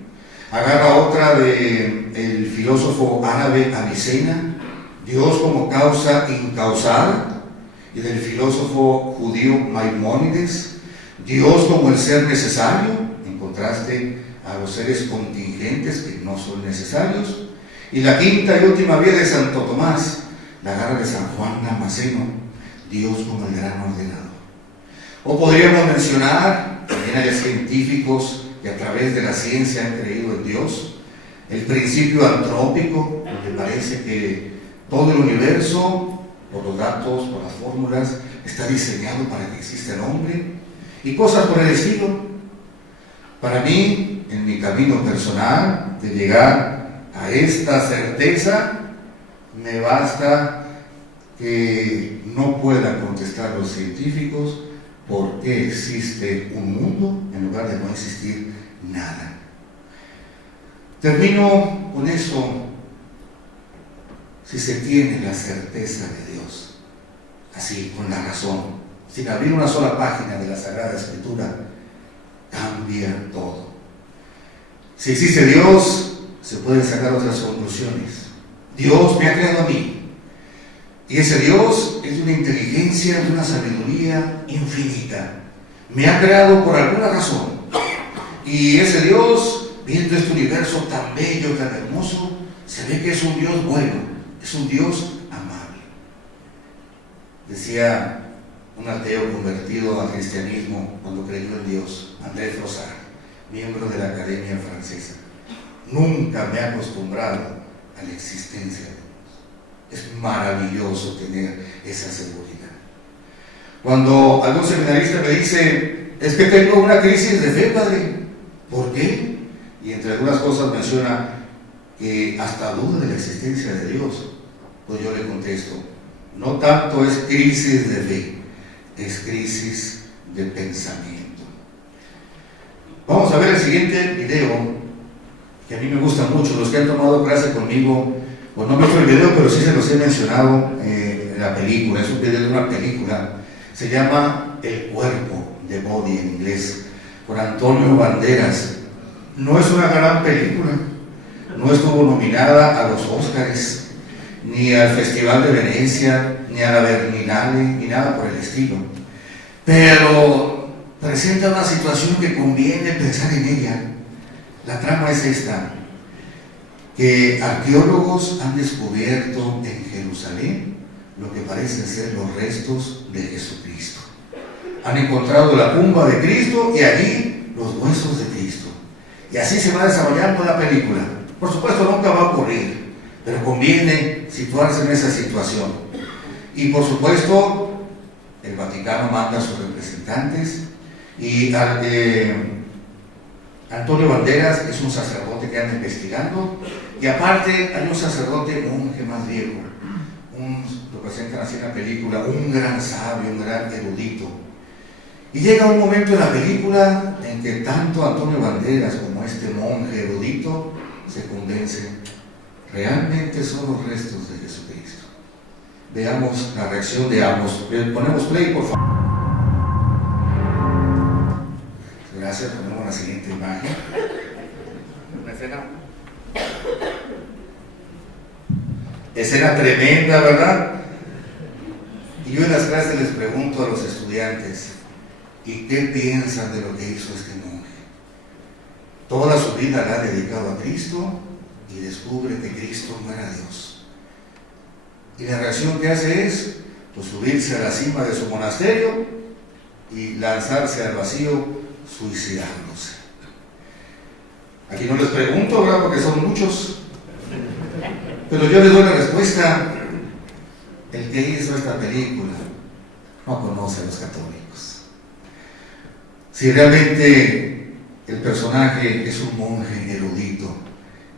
agarra otra de el filósofo árabe Avicena, Dios como causa incausada, y del filósofo judío Maimónides, Dios como el ser necesario, en contraste a los seres contingentes que no son necesarios. Y la quinta y última vía de Santo Tomás, la agarra de San Juan Damasceno, Dios como el gran ordenador. O podríamos mencionar, también hay científicos que a través de la ciencia han creído en Dios, el principio antrópico, donde parece que todo el universo, por los datos, por las fórmulas, está diseñado para que exista el hombre, y cosas por el estilo. Para mí, en mi camino personal de llegar a esta certeza, me basta que no puedan contestar los científicos por qué existe un mundo en lugar de no existir nada. Termino con eso. si se tiene la certeza de Dios, así, con la razón, sin abrir una sola página de la Sagrada Escritura, cambia todo. Si existe Dios, se pueden sacar otras conclusiones. Dios me ha creado a mí, y ese Dios es de una inteligencia, de una sabiduría infinita. Me ha creado por alguna razón, y ese Dios, viendo este universo tan bello, tan hermoso, se ve que es un Dios bueno, es un Dios amable. Decía un ateo convertido al cristianismo cuando creyó en Dios, André Froissart, miembro de la Academia Francesa: nunca me he acostumbrado a la existencia de Dios. Es maravilloso tener esa seguridad. Cuando algún seminarista me dice: es que tengo una crisis de fe, padre, ¿por qué? Y entre algunas cosas menciona que hasta duda de la existencia de Dios, pues yo le contesto: no tanto es crisis de fe, es crisis de pensamiento. Vamos a ver el siguiente video, que a mí me gusta mucho. Los que han tomado clase conmigo, pues no han visto el video, pero sí se los he mencionado en la película. Es un video de una película, se llama El Cuerpo, The Body en inglés, por Antonio Banderas. No es una gran película, no estuvo nominada a los Óscares, ni al Festival de Venecia, ni a la Berlinale, ni nada por el estilo, pero presenta una situación que conviene pensar en ella. La trama es esta: que arqueólogos han descubierto en Jerusalén lo que parecen ser los restos de Jesucristo. Han encontrado la tumba de Cristo y allí los huesos de Cristo. Y así se va desarrollando la película. Por supuesto, nunca va a ocurrir, pero conviene situarse en esa situación. Y por supuesto, el Vaticano manda a sus representantes, y Antonio Banderas es un sacerdote que anda investigando, y aparte hay un sacerdote monje más viejo, lo presentan así en la película, un gran sabio, un gran erudito. Y llega un momento en la película en que tanto Antonio Banderas como este monje erudito se convencen: realmente son los restos de Jesucristo. Veamos la reacción de ambos. Ponemos play, por favor. Gracias, ponemos la siguiente imagen. Una escena tremenda, ¿verdad? Y yo en las clases les pregunto a los estudiantes: ¿y qué piensan de lo que hizo este monje? Toda su vida la ha dedicado a Cristo y descubre que Cristo no era Dios. Y la reacción que hace es, pues, subirse a la cima de su monasterio y lanzarse al vacío, suicidándose. Aquí no les pregunto, ¿verdad?, porque son muchos, pero yo les doy la respuesta: el que hizo esta película no conoce a los católicos. Si realmente el personaje es un monje erudito,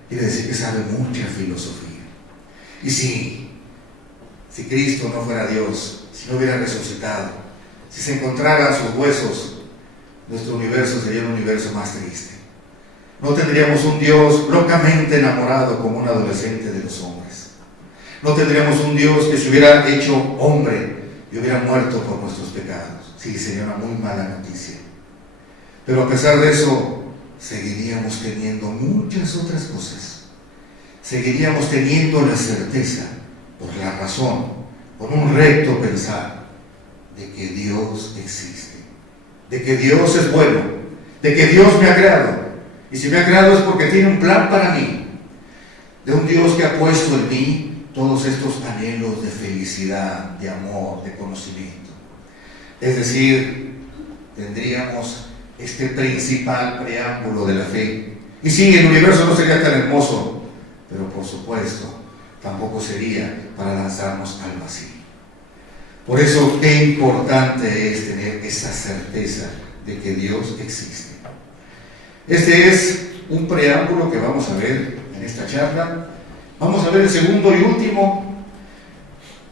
quiere decir que sabe mucha filosofía. Y si Cristo no fuera Dios, si no hubiera resucitado, si se encontraran sus huesos, nuestro universo sería un universo más triste. No tendríamos un Dios locamente enamorado como un adolescente de los hombres. No tendríamos un Dios que se hubiera hecho hombre y hubiera muerto por nuestros pecados. Sí, sería una muy mala noticia. Pero a pesar de eso, seguiríamos teniendo muchas otras cosas. Seguiríamos teniendo la certeza, por la razón, por un recto pensar, de que Dios existe, de que Dios es bueno, de que Dios me ha creado. Y si me ha creado es porque tiene un plan para mí, de un Dios que ha puesto en mí todos estos anhelos de felicidad, de amor, de conocimiento. Es decir, tendríamos este principal preámbulo de la fe. Y sí, el universo no sería tan hermoso, pero por supuesto tampoco sería para lanzarnos al vacío. Por eso, qué importante es tener esa certeza de que Dios existe. Este es un preámbulo que vamos a ver en esta charla. Vamos a ver el segundo y último.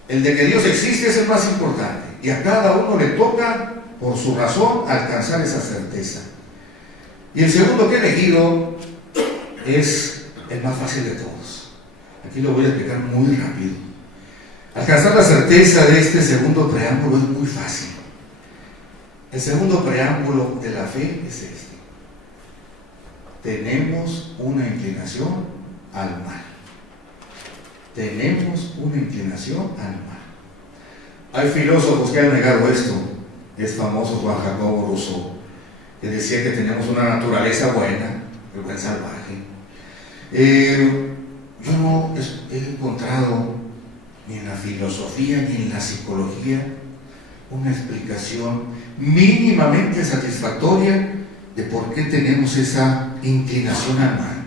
El de que Dios existe es el más importante, y a cada uno le toca, por su razón, alcanzar esa certeza. Y el segundo que he elegido es el más fácil de todos. Aquí lo voy a explicar muy rápido. Alcanzar la certeza de este segundo preámbulo es muy fácil. El segundo preámbulo de la fe es este: tenemos una inclinación al mal. Tenemos una inclinación al mal. Hay filósofos que han negado esto. Es famoso Juan Jacobo Rousseau, que decía que tenemos una naturaleza buena, el buen salvaje. Yo no he encontrado ni en la filosofía ni en la psicología una explicación mínimamente satisfactoria de por qué tenemos esa inclinación al mal.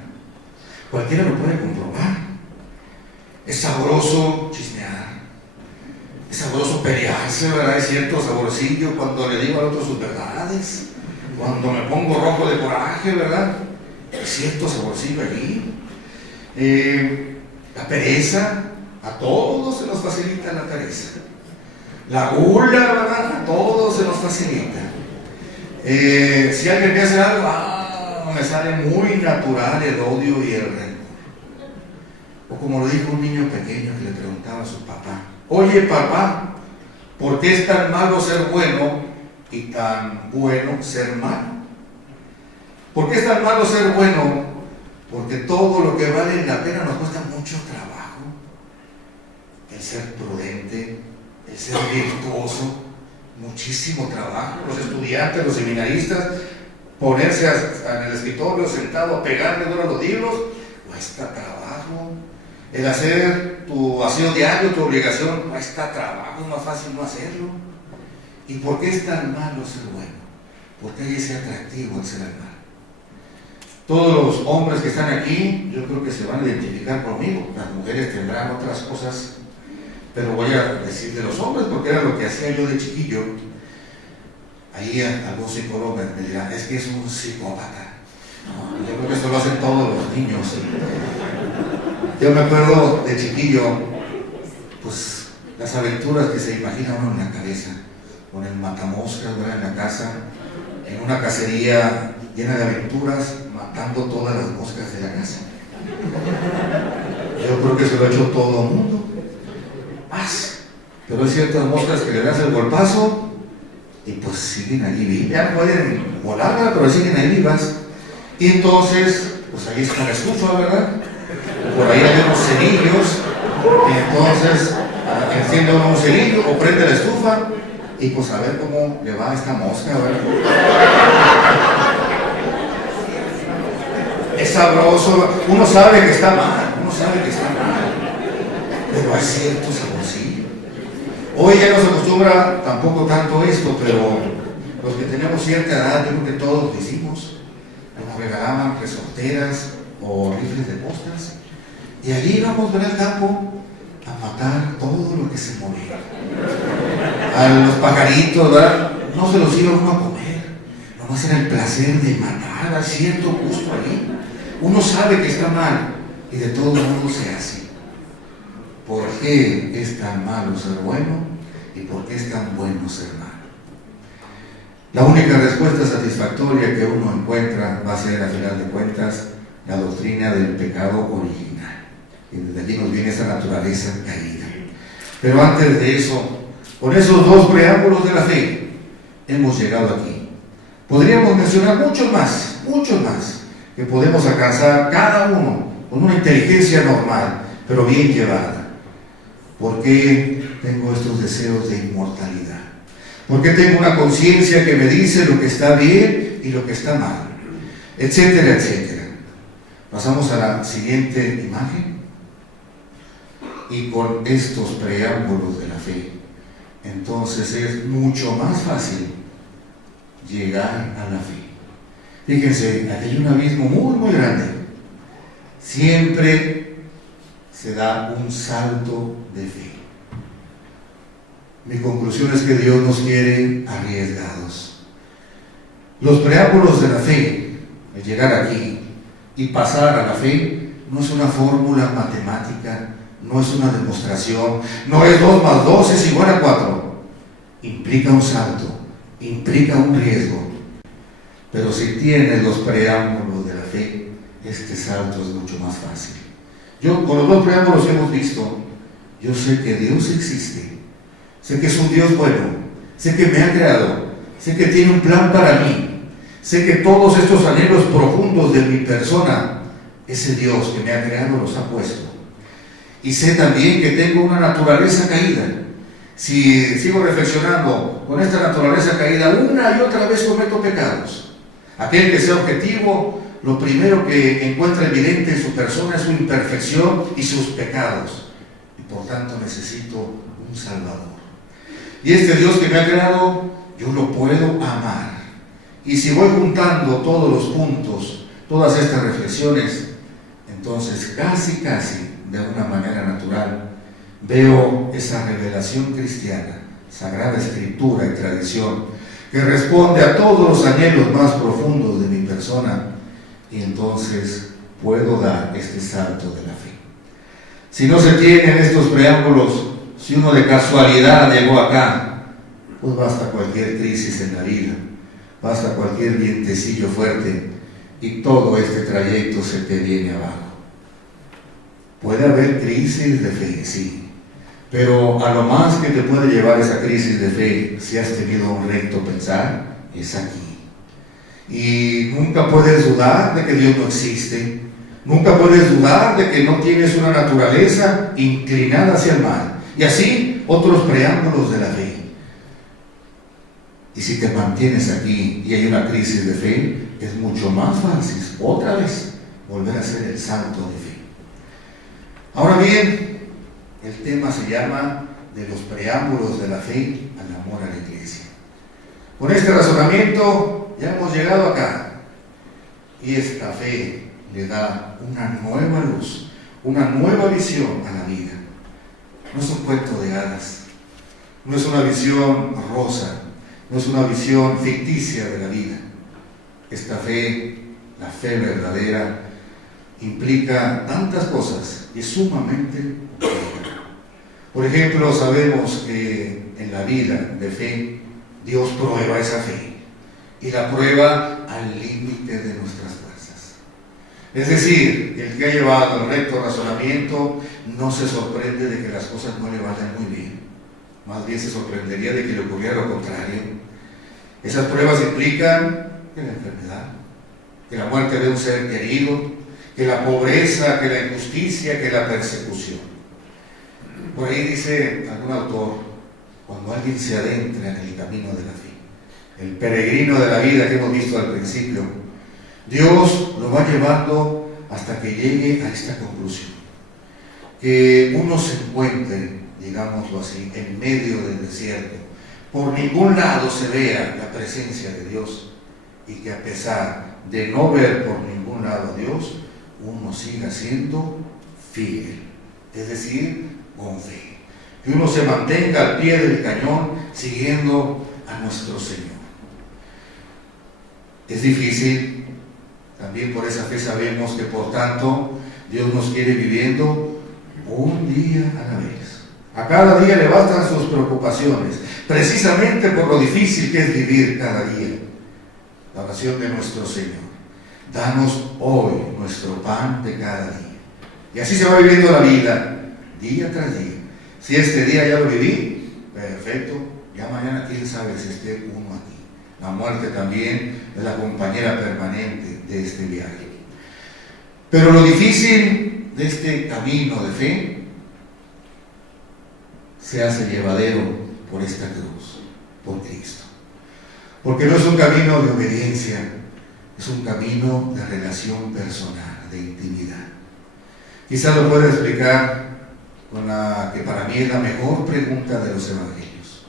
Cualquiera lo puede comprobar. Es sabroso chismear, es sabroso pelearse, ¿verdad? Es cierto saborcillo cuando le digo al otro sus verdades, cuando me pongo rojo de coraje, ¿verdad? Es cierto saborcillo allí. La pereza, a todos se nos facilita la pereza. La gula, ¿verdad? A todos se nos facilita. Si alguien me hace algo, me sale muy natural el odio y el rencor. O como lo dijo un niño pequeño que le preguntaba a su papá: oye papá, ¿por qué es tan malo ser bueno y tan bueno ser malo? ¿Por qué es tan malo ser bueno? Porque todo lo que vale la pena nos cuesta mucho trabajo. El ser prudente, el ser virtuoso, muchísimo trabajo. Los estudiantes, los seminaristas, ponerse en el escritorio sentado a pegarle duro a los libros, cuesta trabajo. El hacer tu aseo diario, tu obligación, cuesta trabajo, es más fácil no hacerlo. ¿Y por qué es tan malo ser bueno? Porque hay ese atractivo al ser malo. Todos los hombres que están aquí, yo creo que se van a identificar conmigo. Las mujeres tendrán otras cosas, pero voy a decir de los hombres porque era lo que hacía yo de chiquillo. Ahí algún psicólogo me dirá: es que es un psicópata. No, yo creo que eso lo hacen todos los niños. Yo me acuerdo de chiquillo, pues las aventuras que se imagina uno en la cabeza, con el matamoscas, ¿verdad? En la casa, en una cacería llena de aventuras, matando todas las moscas de la casa. Yo creo que se lo ha hecho todo el mundo. Pero hay ciertas moscas que le das el golpazo y pues siguen ahí vivas. Ya pueden volar, pero siguen ahí vivas. Y entonces, pues ahí está la estufa, ¿verdad? Por ahí hay unos cerillos, y entonces enciende uno un cerillo o prende la estufa y pues a ver cómo le va a esta mosca, ¿verdad? Es sabroso, uno sabe que está mal, pero hay cierto saborcillo. Hoy ya no se acostumbra tampoco tanto esto, pero los que tenemos cierta edad, yo creo que todos lo hicimos. Nos regalaban resorteras o rifles de postas y allí íbamos al campo a matar todo lo que se movía. A los pajaritos, ¿verdad? No se los iba uno a comer, nomás era el placer de matar, a cierto gusto ahí. Uno sabe que está mal y de todo modo se hace. ¿Por qué es tan malo ser bueno y por qué es tan bueno ser malo? La única respuesta satisfactoria que uno encuentra va a ser, a final de cuentas, la doctrina del pecado original. Y desde allí nos viene esa naturaleza caída. Pero antes de eso, con esos dos preámbulos de la fe, hemos llegado aquí. Podríamos mencionar muchos más, que podemos alcanzar cada uno con una inteligencia normal, pero bien llevada. ¿Por qué tengo estos deseos de inmortalidad? ¿Por qué tengo una conciencia que me dice lo que está bien y lo que está mal? Etcétera, etcétera. Pasamos a la siguiente imagen. Y con estos preámbulos de la fe, entonces es mucho más fácil llegar a la fe. Fíjense, aquí hay un abismo muy, muy grande. Siempre se da un salto de fe. Mi conclusión es que Dios nos quiere arriesgados. Los preámbulos de la fe, el llegar aquí y pasar a la fe, no es una fórmula matemática, no es una demostración, no es 2 más 2 es igual a 4. Implica un salto, implica un riesgo. Pero si tienes los preámbulos de la fe, este salto es mucho más fácil. Yo, con los dos preámbulos que hemos visto, yo sé que Dios existe, sé que es un Dios bueno, sé que me ha creado, sé que tiene un plan para mí, sé que todos estos anhelos profundos de mi persona, ese Dios que me ha creado los ha puesto. Y sé también que tengo una naturaleza caída. Si sigo reflexionando con esta naturaleza caída, una y otra vez cometo pecados. Aquel que sea objetivo, lo primero que encuentra evidente en su persona es su imperfección y sus pecados. Y por tanto necesito un Salvador. Y este Dios que me ha creado, yo lo puedo amar. Y si voy juntando todos los puntos, todas estas reflexiones, entonces casi de una manera natural veo esa revelación cristiana, sagrada escritura y tradición, que responde a todos los anhelos más profundos de mi persona, y entonces puedo dar este salto de la fe. Si no se tienen estos preámbulos, si uno de casualidad llegó acá, pues basta cualquier crisis en la vida, basta cualquier vientecillo fuerte y todo este trayecto se te viene abajo. Puede haber crisis de fe, sí, pero a lo más que te puede llevar esa crisis de fe, si has tenido un recto pensar, es aquí. Y nunca puedes dudar de que Dios no existe, nunca puedes dudar de que no tienes una naturaleza inclinada hacia el mal. Y así otros preámbulos de la fe. Y si te mantienes aquí y hay una crisis de fe, es mucho más fácil, otra vez, volver a hacer el salto de fe. Ahora bien, el tema se llama de los preámbulos de la fe al amor a la iglesia. Con este razonamiento ya hemos llegado acá, y esta fe le da una nueva luz, una nueva visión a la vida. No es un cuento de hadas, no es una visión rosa, no es una visión ficticia de la vida. Esta fe, la fe verdadera, implica tantas cosas y es sumamente compleja. Por ejemplo, sabemos que en la vida de fe, Dios prueba esa fe y la prueba al límite de nuestras fuerzas. Es decir, el que ha llevado el recto razonamiento no se sorprende de que las cosas no le vayan muy bien. Más bien se sorprendería de que le ocurriera lo contrario. Esas pruebas implican que la enfermedad, que la muerte de un ser querido, que la pobreza, que la injusticia, que la persecución. Por ahí dice algún autor, cuando alguien se adentra en el camino de la fe, el peregrino de la vida que hemos visto al principio, Dios lo va llevando hasta que llegue a esta conclusión, que uno se encuentre, digámoslo así, en medio del desierto, por ningún lado se vea la presencia de Dios, y que a pesar de no ver por ningún lado a Dios, uno siga siendo fiel, es decir, con fe, que uno se mantenga al pie del cañón siguiendo a nuestro Señor. Es difícil, también por esa fe sabemos que por tanto Dios nos quiere viviendo un día a la vez. A cada día le bastan sus preocupaciones, precisamente por lo difícil que es vivir cada día. La oración de nuestro Señor: danos hoy nuestro pan de cada día. Y así se va viviendo la vida, día tras día. Si este día ya lo viví, perfecto, ya mañana quién sabe si esté uno aquí. La muerte también es la compañera permanente de este viaje. Pero lo difícil de este camino de fe se hace llevadero por esta cruz, por Cristo. Porque no es un camino de obediencia, es un camino de relación personal, de intimidad. Quizás lo pueda explicar con la que para mí es la mejor pregunta de los evangelios.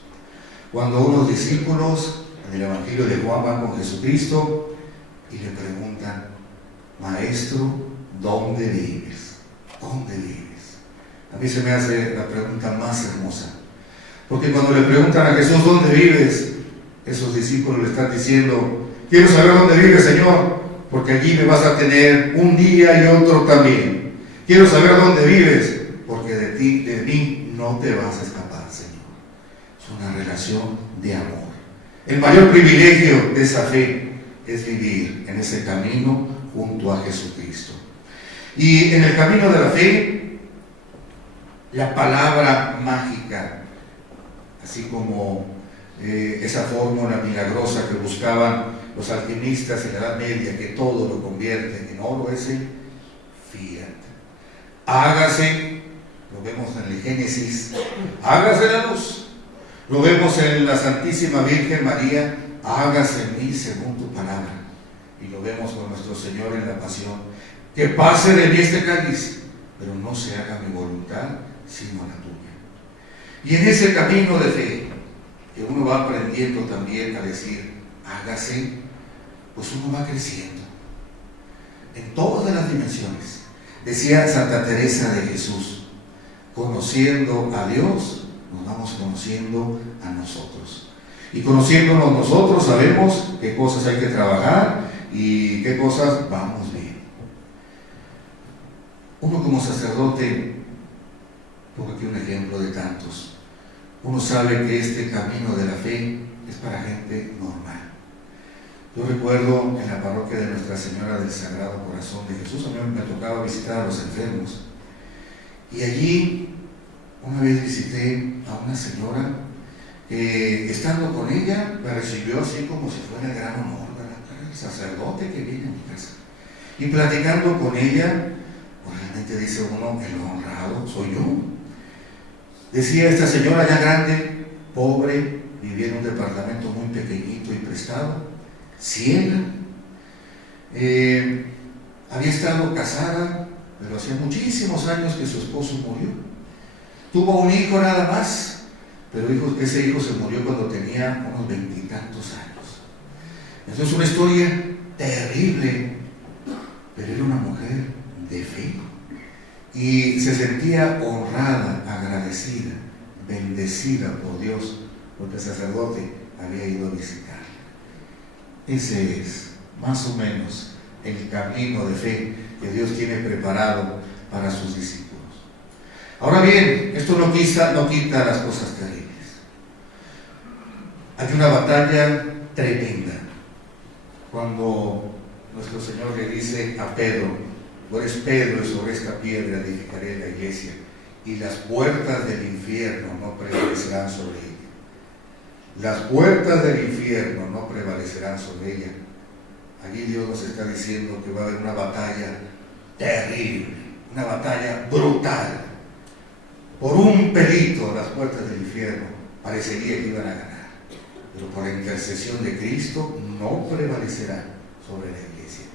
Cuando unos discípulos en el Evangelio de Juan van con Jesucristo y le preguntan: Maestro, ¿dónde vives? ¿Dónde vives? A mí se me hace la pregunta más hermosa, porque cuando le preguntan a Jesús: ¿dónde vives?, esos discípulos le están diciendo: quiero saber dónde vives, Señor, porque allí me vas a tener un día y otro también. Quiero saber dónde vives, porque de mí no te vas a escapar, Señor. Es una relación de amor. El mayor privilegio de esa fe es vivir en ese camino junto a Jesucristo. Y en el camino de la fe, la palabra mágica, así como esa fórmula milagrosa que buscaban los alquimistas en la Edad Media, que todo lo convierte en oro, es el fiat. Hágase, lo vemos en el Génesis, hágase la luz. Lo vemos en la Santísima Virgen María, hágase en mí según tu palabra. Y lo vemos con nuestro Señor en la Pasión, que pase de mí este cáliz, pero no se haga mi voluntad, sino la tuya. Y en ese camino de fe, que uno va aprendiendo también a decir, hágase, pues uno va creciendo en todas las dimensiones. Decía Santa Teresa de Jesús, conociendo a Dios, nos vamos conociendo a nosotros. Y conociéndonos nosotros sabemos qué cosas hay que trabajar y qué cosas vamos bien. Uno como sacerdote, pongo aquí un ejemplo de tantos, uno sabe que este camino de la fe es para gente normal. Yo recuerdo en la parroquia de Nuestra Señora del Sagrado Corazón de Jesús, a mí me tocaba visitar a los enfermos, y allí una vez visité a una señora que, estando con ella, me recibió así como si fuera el gran honor, el sacerdote que viene a mi casa. Y platicando con ella, pues realmente dice uno, el honrado soy yo. Decía esta señora ya grande, pobre, vivía en un departamento muy pequeñito y prestado, ciega, había estado casada, pero hacía muchísimos años que su esposo murió. Tuvo un hijo nada más, pero ese hijo se murió cuando tenía unos 20 y tantos años. Entonces una historia terrible, pero era una mujer de fe y se sentía honrada, agradecida, bendecida por Dios, porque el sacerdote había ido a visitarla. Ese es más o menos el camino de fe que Dios tiene preparado para sus discípulos. Ahora bien, esto no quita las cosas terribles. Hay una batalla tremenda cuando nuestro Señor le dice a Pedro, tú eres Pedro y sobre esta piedra edificaré la iglesia y las puertas del infierno no prevalecerán sobre ella. Las puertas del infierno no prevalecerán sobre ella. Allí Dios nos está diciendo que va a haber una batalla terrible, una batalla brutal. Por un pelito las puertas del infierno parecería que iban a ganar, pero por la intercesión de Cristo no prevalecerán sobre la iglesia.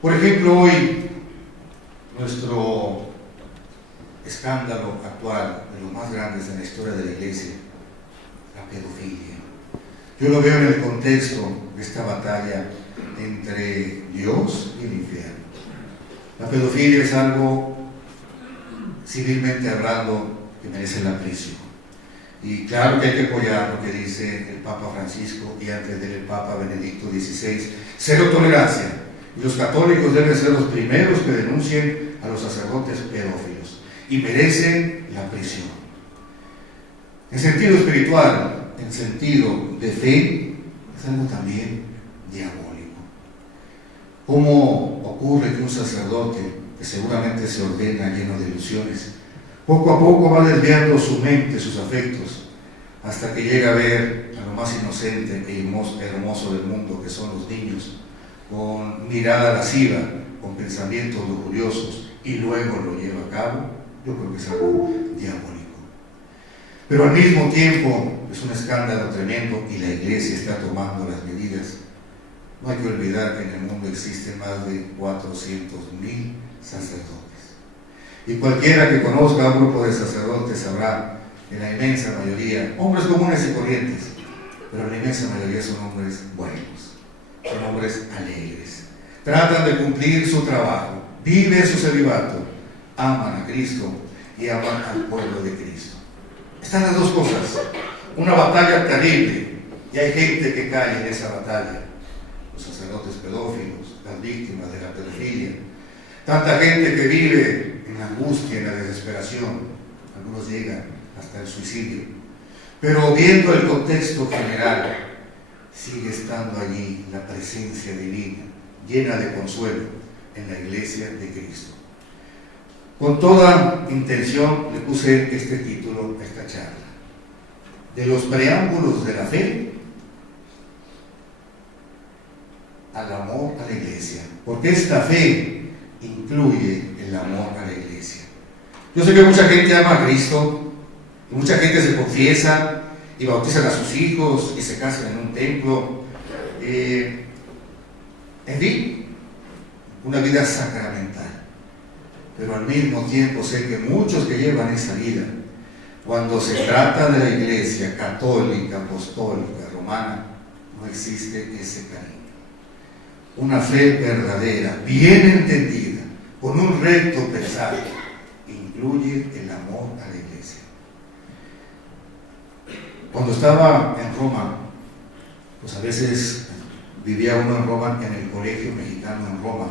Por ejemplo, hoy nuestro escándalo actual, de los más grandes en la historia de la iglesia, la pedofilia. Yo lo veo en el contexto de esta batalla entre Dios y el infierno. La pedofilia es algo, civilmente hablando, que merece la prisión. Y claro que hay que apoyar lo que dice el Papa Francisco y antes del Papa Benedicto XVI, cero tolerancia. Y los católicos deben ser los primeros que denuncien a los sacerdotes pedófilos y merecen la prisión. En sentido espiritual, en sentido de fe, es algo también diabólico. ¿Cómo ocurre que un sacerdote, que seguramente se ordena lleno de ilusiones, poco a poco va desviando su mente, sus afectos, hasta que llega a ver a lo más inocente e hermoso del mundo, que son los niños, con mirada lasciva, con pensamientos lujuriosos, y luego lo lleva a cabo? Yo creo que es algo diabólico. Pero al mismo tiempo es un escándalo tremendo y la Iglesia está tomando las medidas. No hay que olvidar que en el mundo existen más de 400,000 sacerdotes. Y cualquiera que conozca a un grupo de sacerdotes sabrá que la inmensa mayoría, hombres comunes y corrientes, pero la inmensa mayoría son hombres buenos, son hombres alegres. Tratan de cumplir su trabajo, viven su celibato, aman a Cristo y aman al pueblo de Cristo. Están las dos cosas, una batalla terrible, y hay gente que cae en esa batalla, los sacerdotes pedófilos, las víctimas de la pedofilia, tanta gente que vive en la angustia, en la desesperación, algunos llegan hasta el suicidio, pero viendo el contexto general, sigue estando allí la presencia divina, llena de consuelo, en la iglesia de Cristo. Con toda intención le puse este título a esta charla: de los preámbulos de la fe al amor a la iglesia, porque esta fe incluye el amor a la iglesia. Yo sé que mucha gente ama a Cristo, y mucha gente se confiesa y bautizan a sus hijos y se casan en un templo, en fin, una vida sacramental. Pero al mismo tiempo sé que muchos que llevan esa vida, cuando se trata de la iglesia católica, apostólica, romana, no existe ese cariño. Una fe verdadera, bien entendida, con un recto pensar, incluye el amor a la iglesia. Cuando estaba en Roma, pues a veces vivía uno en Roma, en el colegio mexicano en Roma,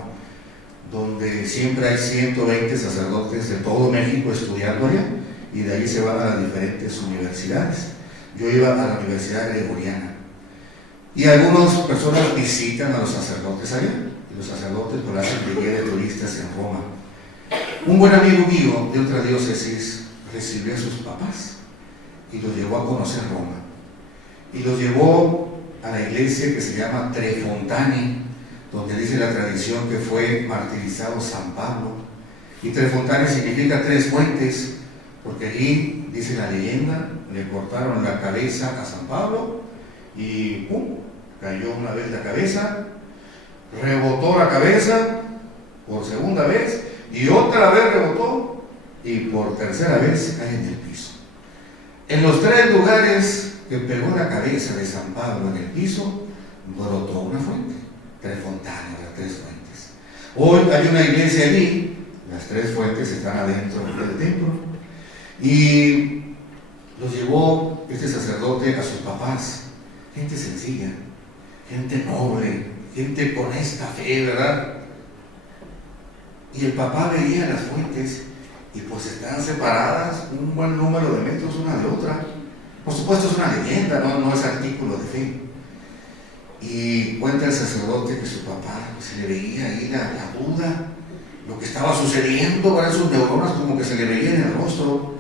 donde siempre hay 120 sacerdotes de todo México estudiando allá, y de ahí se van a las diferentes universidades. Yo iba a la Universidad Gregoriana, y algunas personas visitan a los sacerdotes allá, y los sacerdotes pues hacen de guía de turistas en Roma. Un buen amigo mío de otra diócesis recibió a sus papás y los llevó a conocer Roma, y los llevó a la iglesia que se llama Tre Fontane, donde dice la tradición que fue martirizado San Pablo. Y Tre Fontane significa tres fuentes, porque allí, dice la leyenda, le cortaron la cabeza a San Pablo y ¡pum!, cayó una vez la cabeza, rebotó la cabeza por segunda vez y otra vez rebotó, y por tercera vez cae en el piso. En los tres lugares que pegó la cabeza de San Pablo en el piso, brotó una fuente. Tre Fontane, las tres fuentes. Hoy hay una iglesia allí, las tres fuentes están adentro del templo, y los llevó este sacerdote a sus papás, gente sencilla, gente noble, gente con esta fe, ¿verdad? Y el papá veía las fuentes y pues están separadas un buen número de metros una de otra. Por supuesto es una leyenda, no es artículo de fe. Y cuenta el sacerdote que su papá se le veía ahí la duda, lo que estaba sucediendo, ¿verdad? Sus neuronas como que se le veía en el rostro.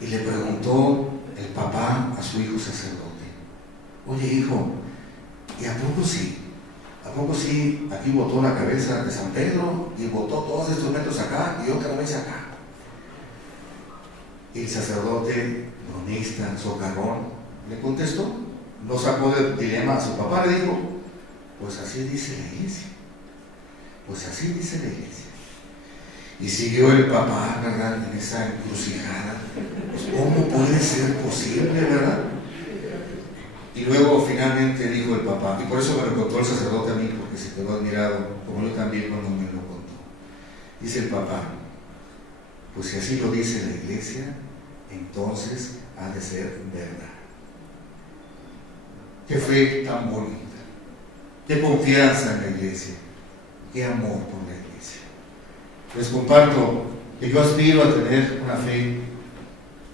Y le preguntó el papá a su hijo sacerdote: oye, hijo, ¿y a poco sí? ¿A poco sí aquí botó la cabeza de San Pedro y botó todos estos metros acá y otra vez acá? Y el sacerdote, cronista, socarrón, le contestó, no sacó del dilema a su papá, le dijo: pues así dice la iglesia, pues así dice la iglesia. Y siguió el papá, ¿verdad?, en esa encrucijada. Pues ¿cómo puede ser posible, verdad? Y luego finalmente dijo el papá, y por eso me lo contó el sacerdote a mí, porque se quedó admirado, como yo también cuando me lo contó. Dice el papá: pues si así lo dice la iglesia, entonces ha de ser verdad. Qué fe tan bonita, qué confianza en la iglesia, qué amor por la iglesia. Les comparto que yo aspiro a tener una fe,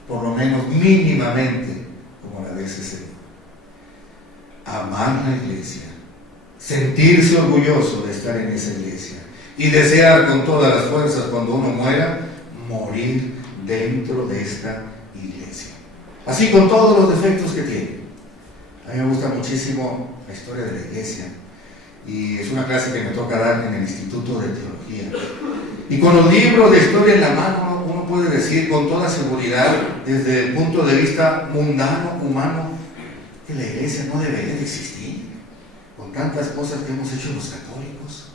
por lo menos mínimamente, como la de ese Señor. Amar la iglesia, sentirse orgulloso de estar en esa iglesia y desear con todas las fuerzas, cuando uno muera, morir dentro de esta iglesia. Así con todos los defectos que tiene. A mí me gusta muchísimo la historia de la iglesia, y es una clase que me toca dar en el Instituto de Teología. Y con los libros de historia en la mano, uno puede decir con toda seguridad, desde el punto de vista mundano, humano, que la iglesia no debería de existir, con tantas cosas que hemos hecho los católicos,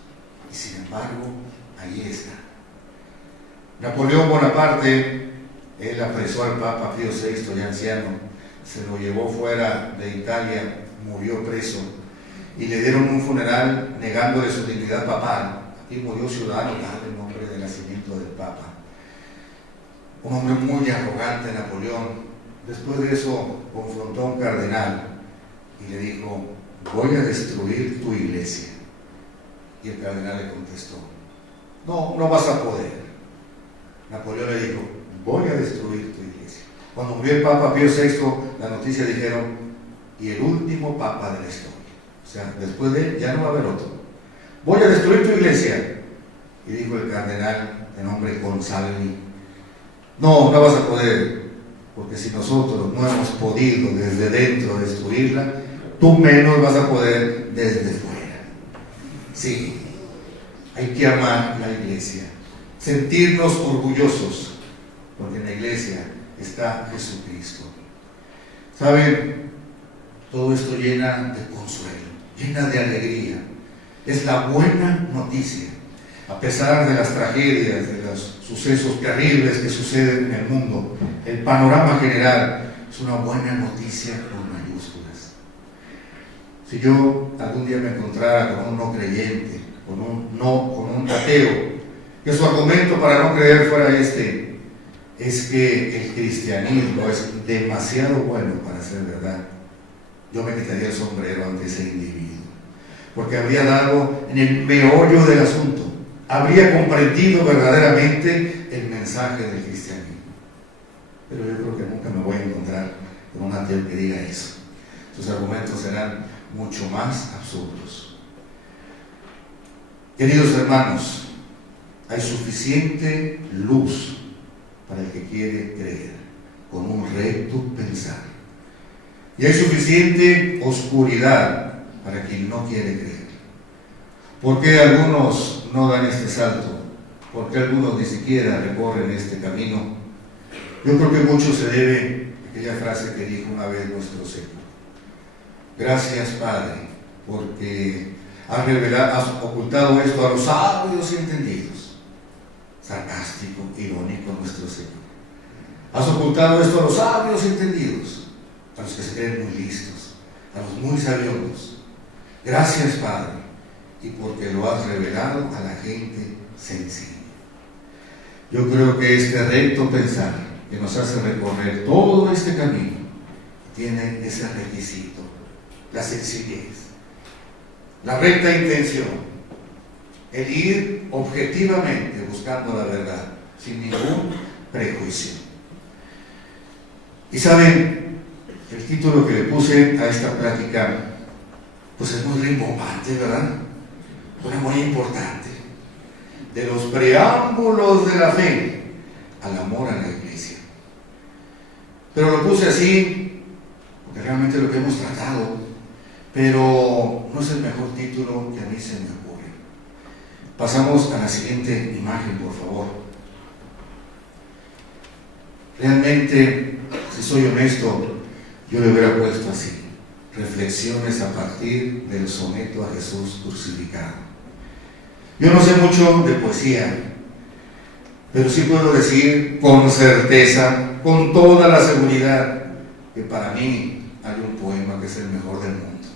y sin embargo, ahí está. Napoleón Bonaparte, él apresó al Papa Pío VI, ya anciano, se lo llevó fuera de Italia, murió preso, y le dieron un funeral negándole su dignidad papal. Aquí murió ciudadano, el nombre de nacimiento del Papa. Un hombre muy arrogante, Napoleón. Después de eso confrontó a un cardenal y le dijo: voy a destruir tu iglesia. Y el cardenal le contestó: no vas a poder. Napoleón le dijo: voy a destruir tu iglesia. Cuando murió el Papa Pío VI, la noticia dijeron: y el último Papa de la historia. O sea, después de él ya no va a haber otro. Voy a destruir tu iglesia. Y dijo el cardenal de nombre Consalvi: no vas a poder, porque si nosotros no hemos podido desde dentro destruirla, tú menos vas a poder desde fuera. Sí, hay que amar la iglesia, sentirnos orgullosos, porque en la iglesia está Jesucristo. ¿Saben? Todo esto llena de consuelo, llena de alegría. Es la buena noticia. A pesar de las tragedias, de los sucesos terribles que suceden en el mundo, el panorama general es una buena noticia con mayúsculas. Si yo algún día me encontrara con un no creyente, con un ateo, que su argumento para no creer fuera este, es que el cristianismo es demasiado bueno para ser verdad, yo me quitaría el sombrero ante ese individuo, porque habría dado en el meollo del asunto, habría comprendido verdaderamente el mensaje del cristianismo. Pero yo creo que nunca me voy a encontrar con un ateo que diga eso. Sus argumentos serán mucho más absurdos. Queridos hermanos, hay suficiente luz para el que quiere creer, con un recto pensar. Y hay suficiente oscuridad para quien no quiere creer. ¿Por qué algunos no dan este salto? ¿Por qué algunos ni siquiera recorren este camino? Yo creo que mucho se debe a aquella frase que dijo una vez nuestro Señor: gracias, Padre, porque has ocultado esto a los sabios y entendidos. Sarcástico, irónico nuestro Señor. Has ocultado esto a los sabios y entendidos, a los que se creen muy listos, a los muy sabiondos. Gracias, Padre, y porque lo has revelado a la gente sencilla. Yo creo que este recto pensar que nos hace recorrer todo este camino tiene ese requisito: la sencillez, la recta intención, el ir objetivamente buscando la verdad, sin ningún prejuicio. Y saben, el título que le puse a esta plática, pues es muy rimbombante, ¿verdad? Pero muy importante. De los preámbulos de la fe al amor a la iglesia. Pero lo puse así porque realmente es lo que hemos tratado, pero no es el mejor título que a mí se me ocurre. Pasamos a la siguiente imagen, por favor. Realmente, si soy honesto, yo le hubiera puesto así: reflexiones a partir del soneto a Jesús crucificado. Yo no sé mucho de poesía, pero sí puedo decir con certeza, con toda la seguridad, que para mí hay un poema que es el mejor del mundo.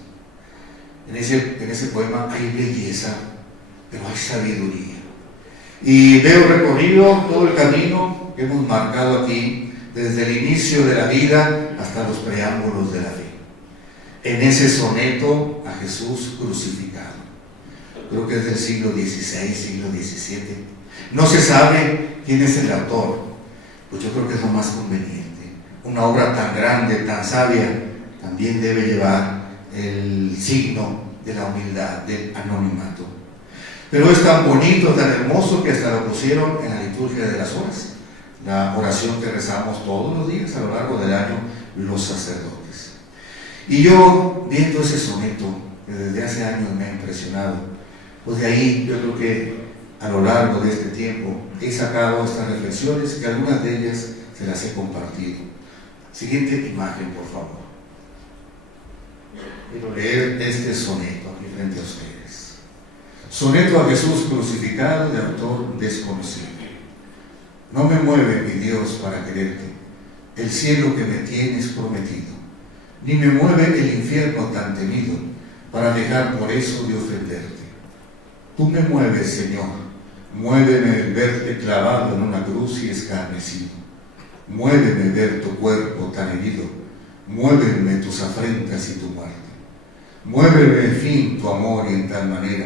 En ese poema hay belleza, pero hay sabiduría. Y veo recorrido todo el camino que hemos marcado aquí, desde el inicio de la vida hasta los preámbulos de la fe, en ese soneto a Jesús crucificado. Creo que es del siglo XVI, siglo XVII. No se sabe quién es el autor, pues yo creo que es lo más conveniente. Una obra tan grande, tan sabia, también debe llevar el signo de la humildad, del anonimato. Pero es tan bonito, tan hermoso, que hasta lo pusieron en la liturgia de las horas, la oración que rezamos todos los días a lo largo del año los sacerdotes. Y yo, viendo ese soneto, que desde hace años me ha impresionado, pues de ahí yo creo que a lo largo de este tiempo he sacado estas reflexiones, que algunas de ellas se las he compartido. Siguiente imagen, por favor. Quiero leer este soneto aquí frente a ustedes. Soneto a Jesús crucificado, de autor desconocido. No me mueve, mi Dios, para quererte el cielo que me tienes prometido, ni me mueve el infierno tan temido para dejar por eso de ofenderte. Tú me mueves, Señor, muéveme el verte clavado en una cruz y escarnecido. Muéveme ver tu cuerpo tan herido, muéveme tus afrentas y tu muerte. Muéveme, en fin, tu amor y en tal manera,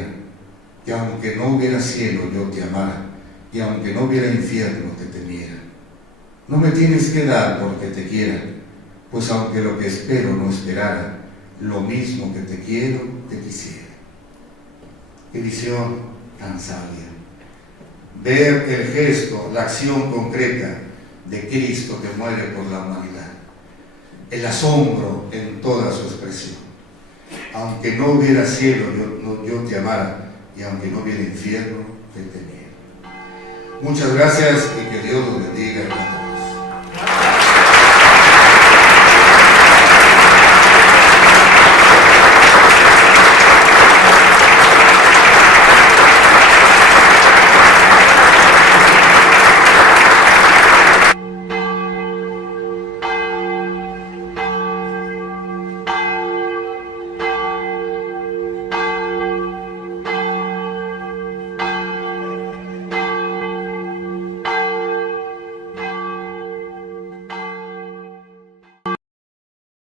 que aunque no hubiera cielo yo te amara, y aunque no hubiera infierno te temiera. No me tienes que dar porque te quiera, pues aunque lo que espero no esperara, lo mismo que te quiero, te quisiera. Qué visión tan sabia. ver el gesto, la acción concreta de Cristo que muere por la humanidad, el asombro en toda su expresión. Aunque no hubiera cielo, yo te amara, y aunque no hubiera infierno, te temiera. Muchas gracias y que Dios los bendiga.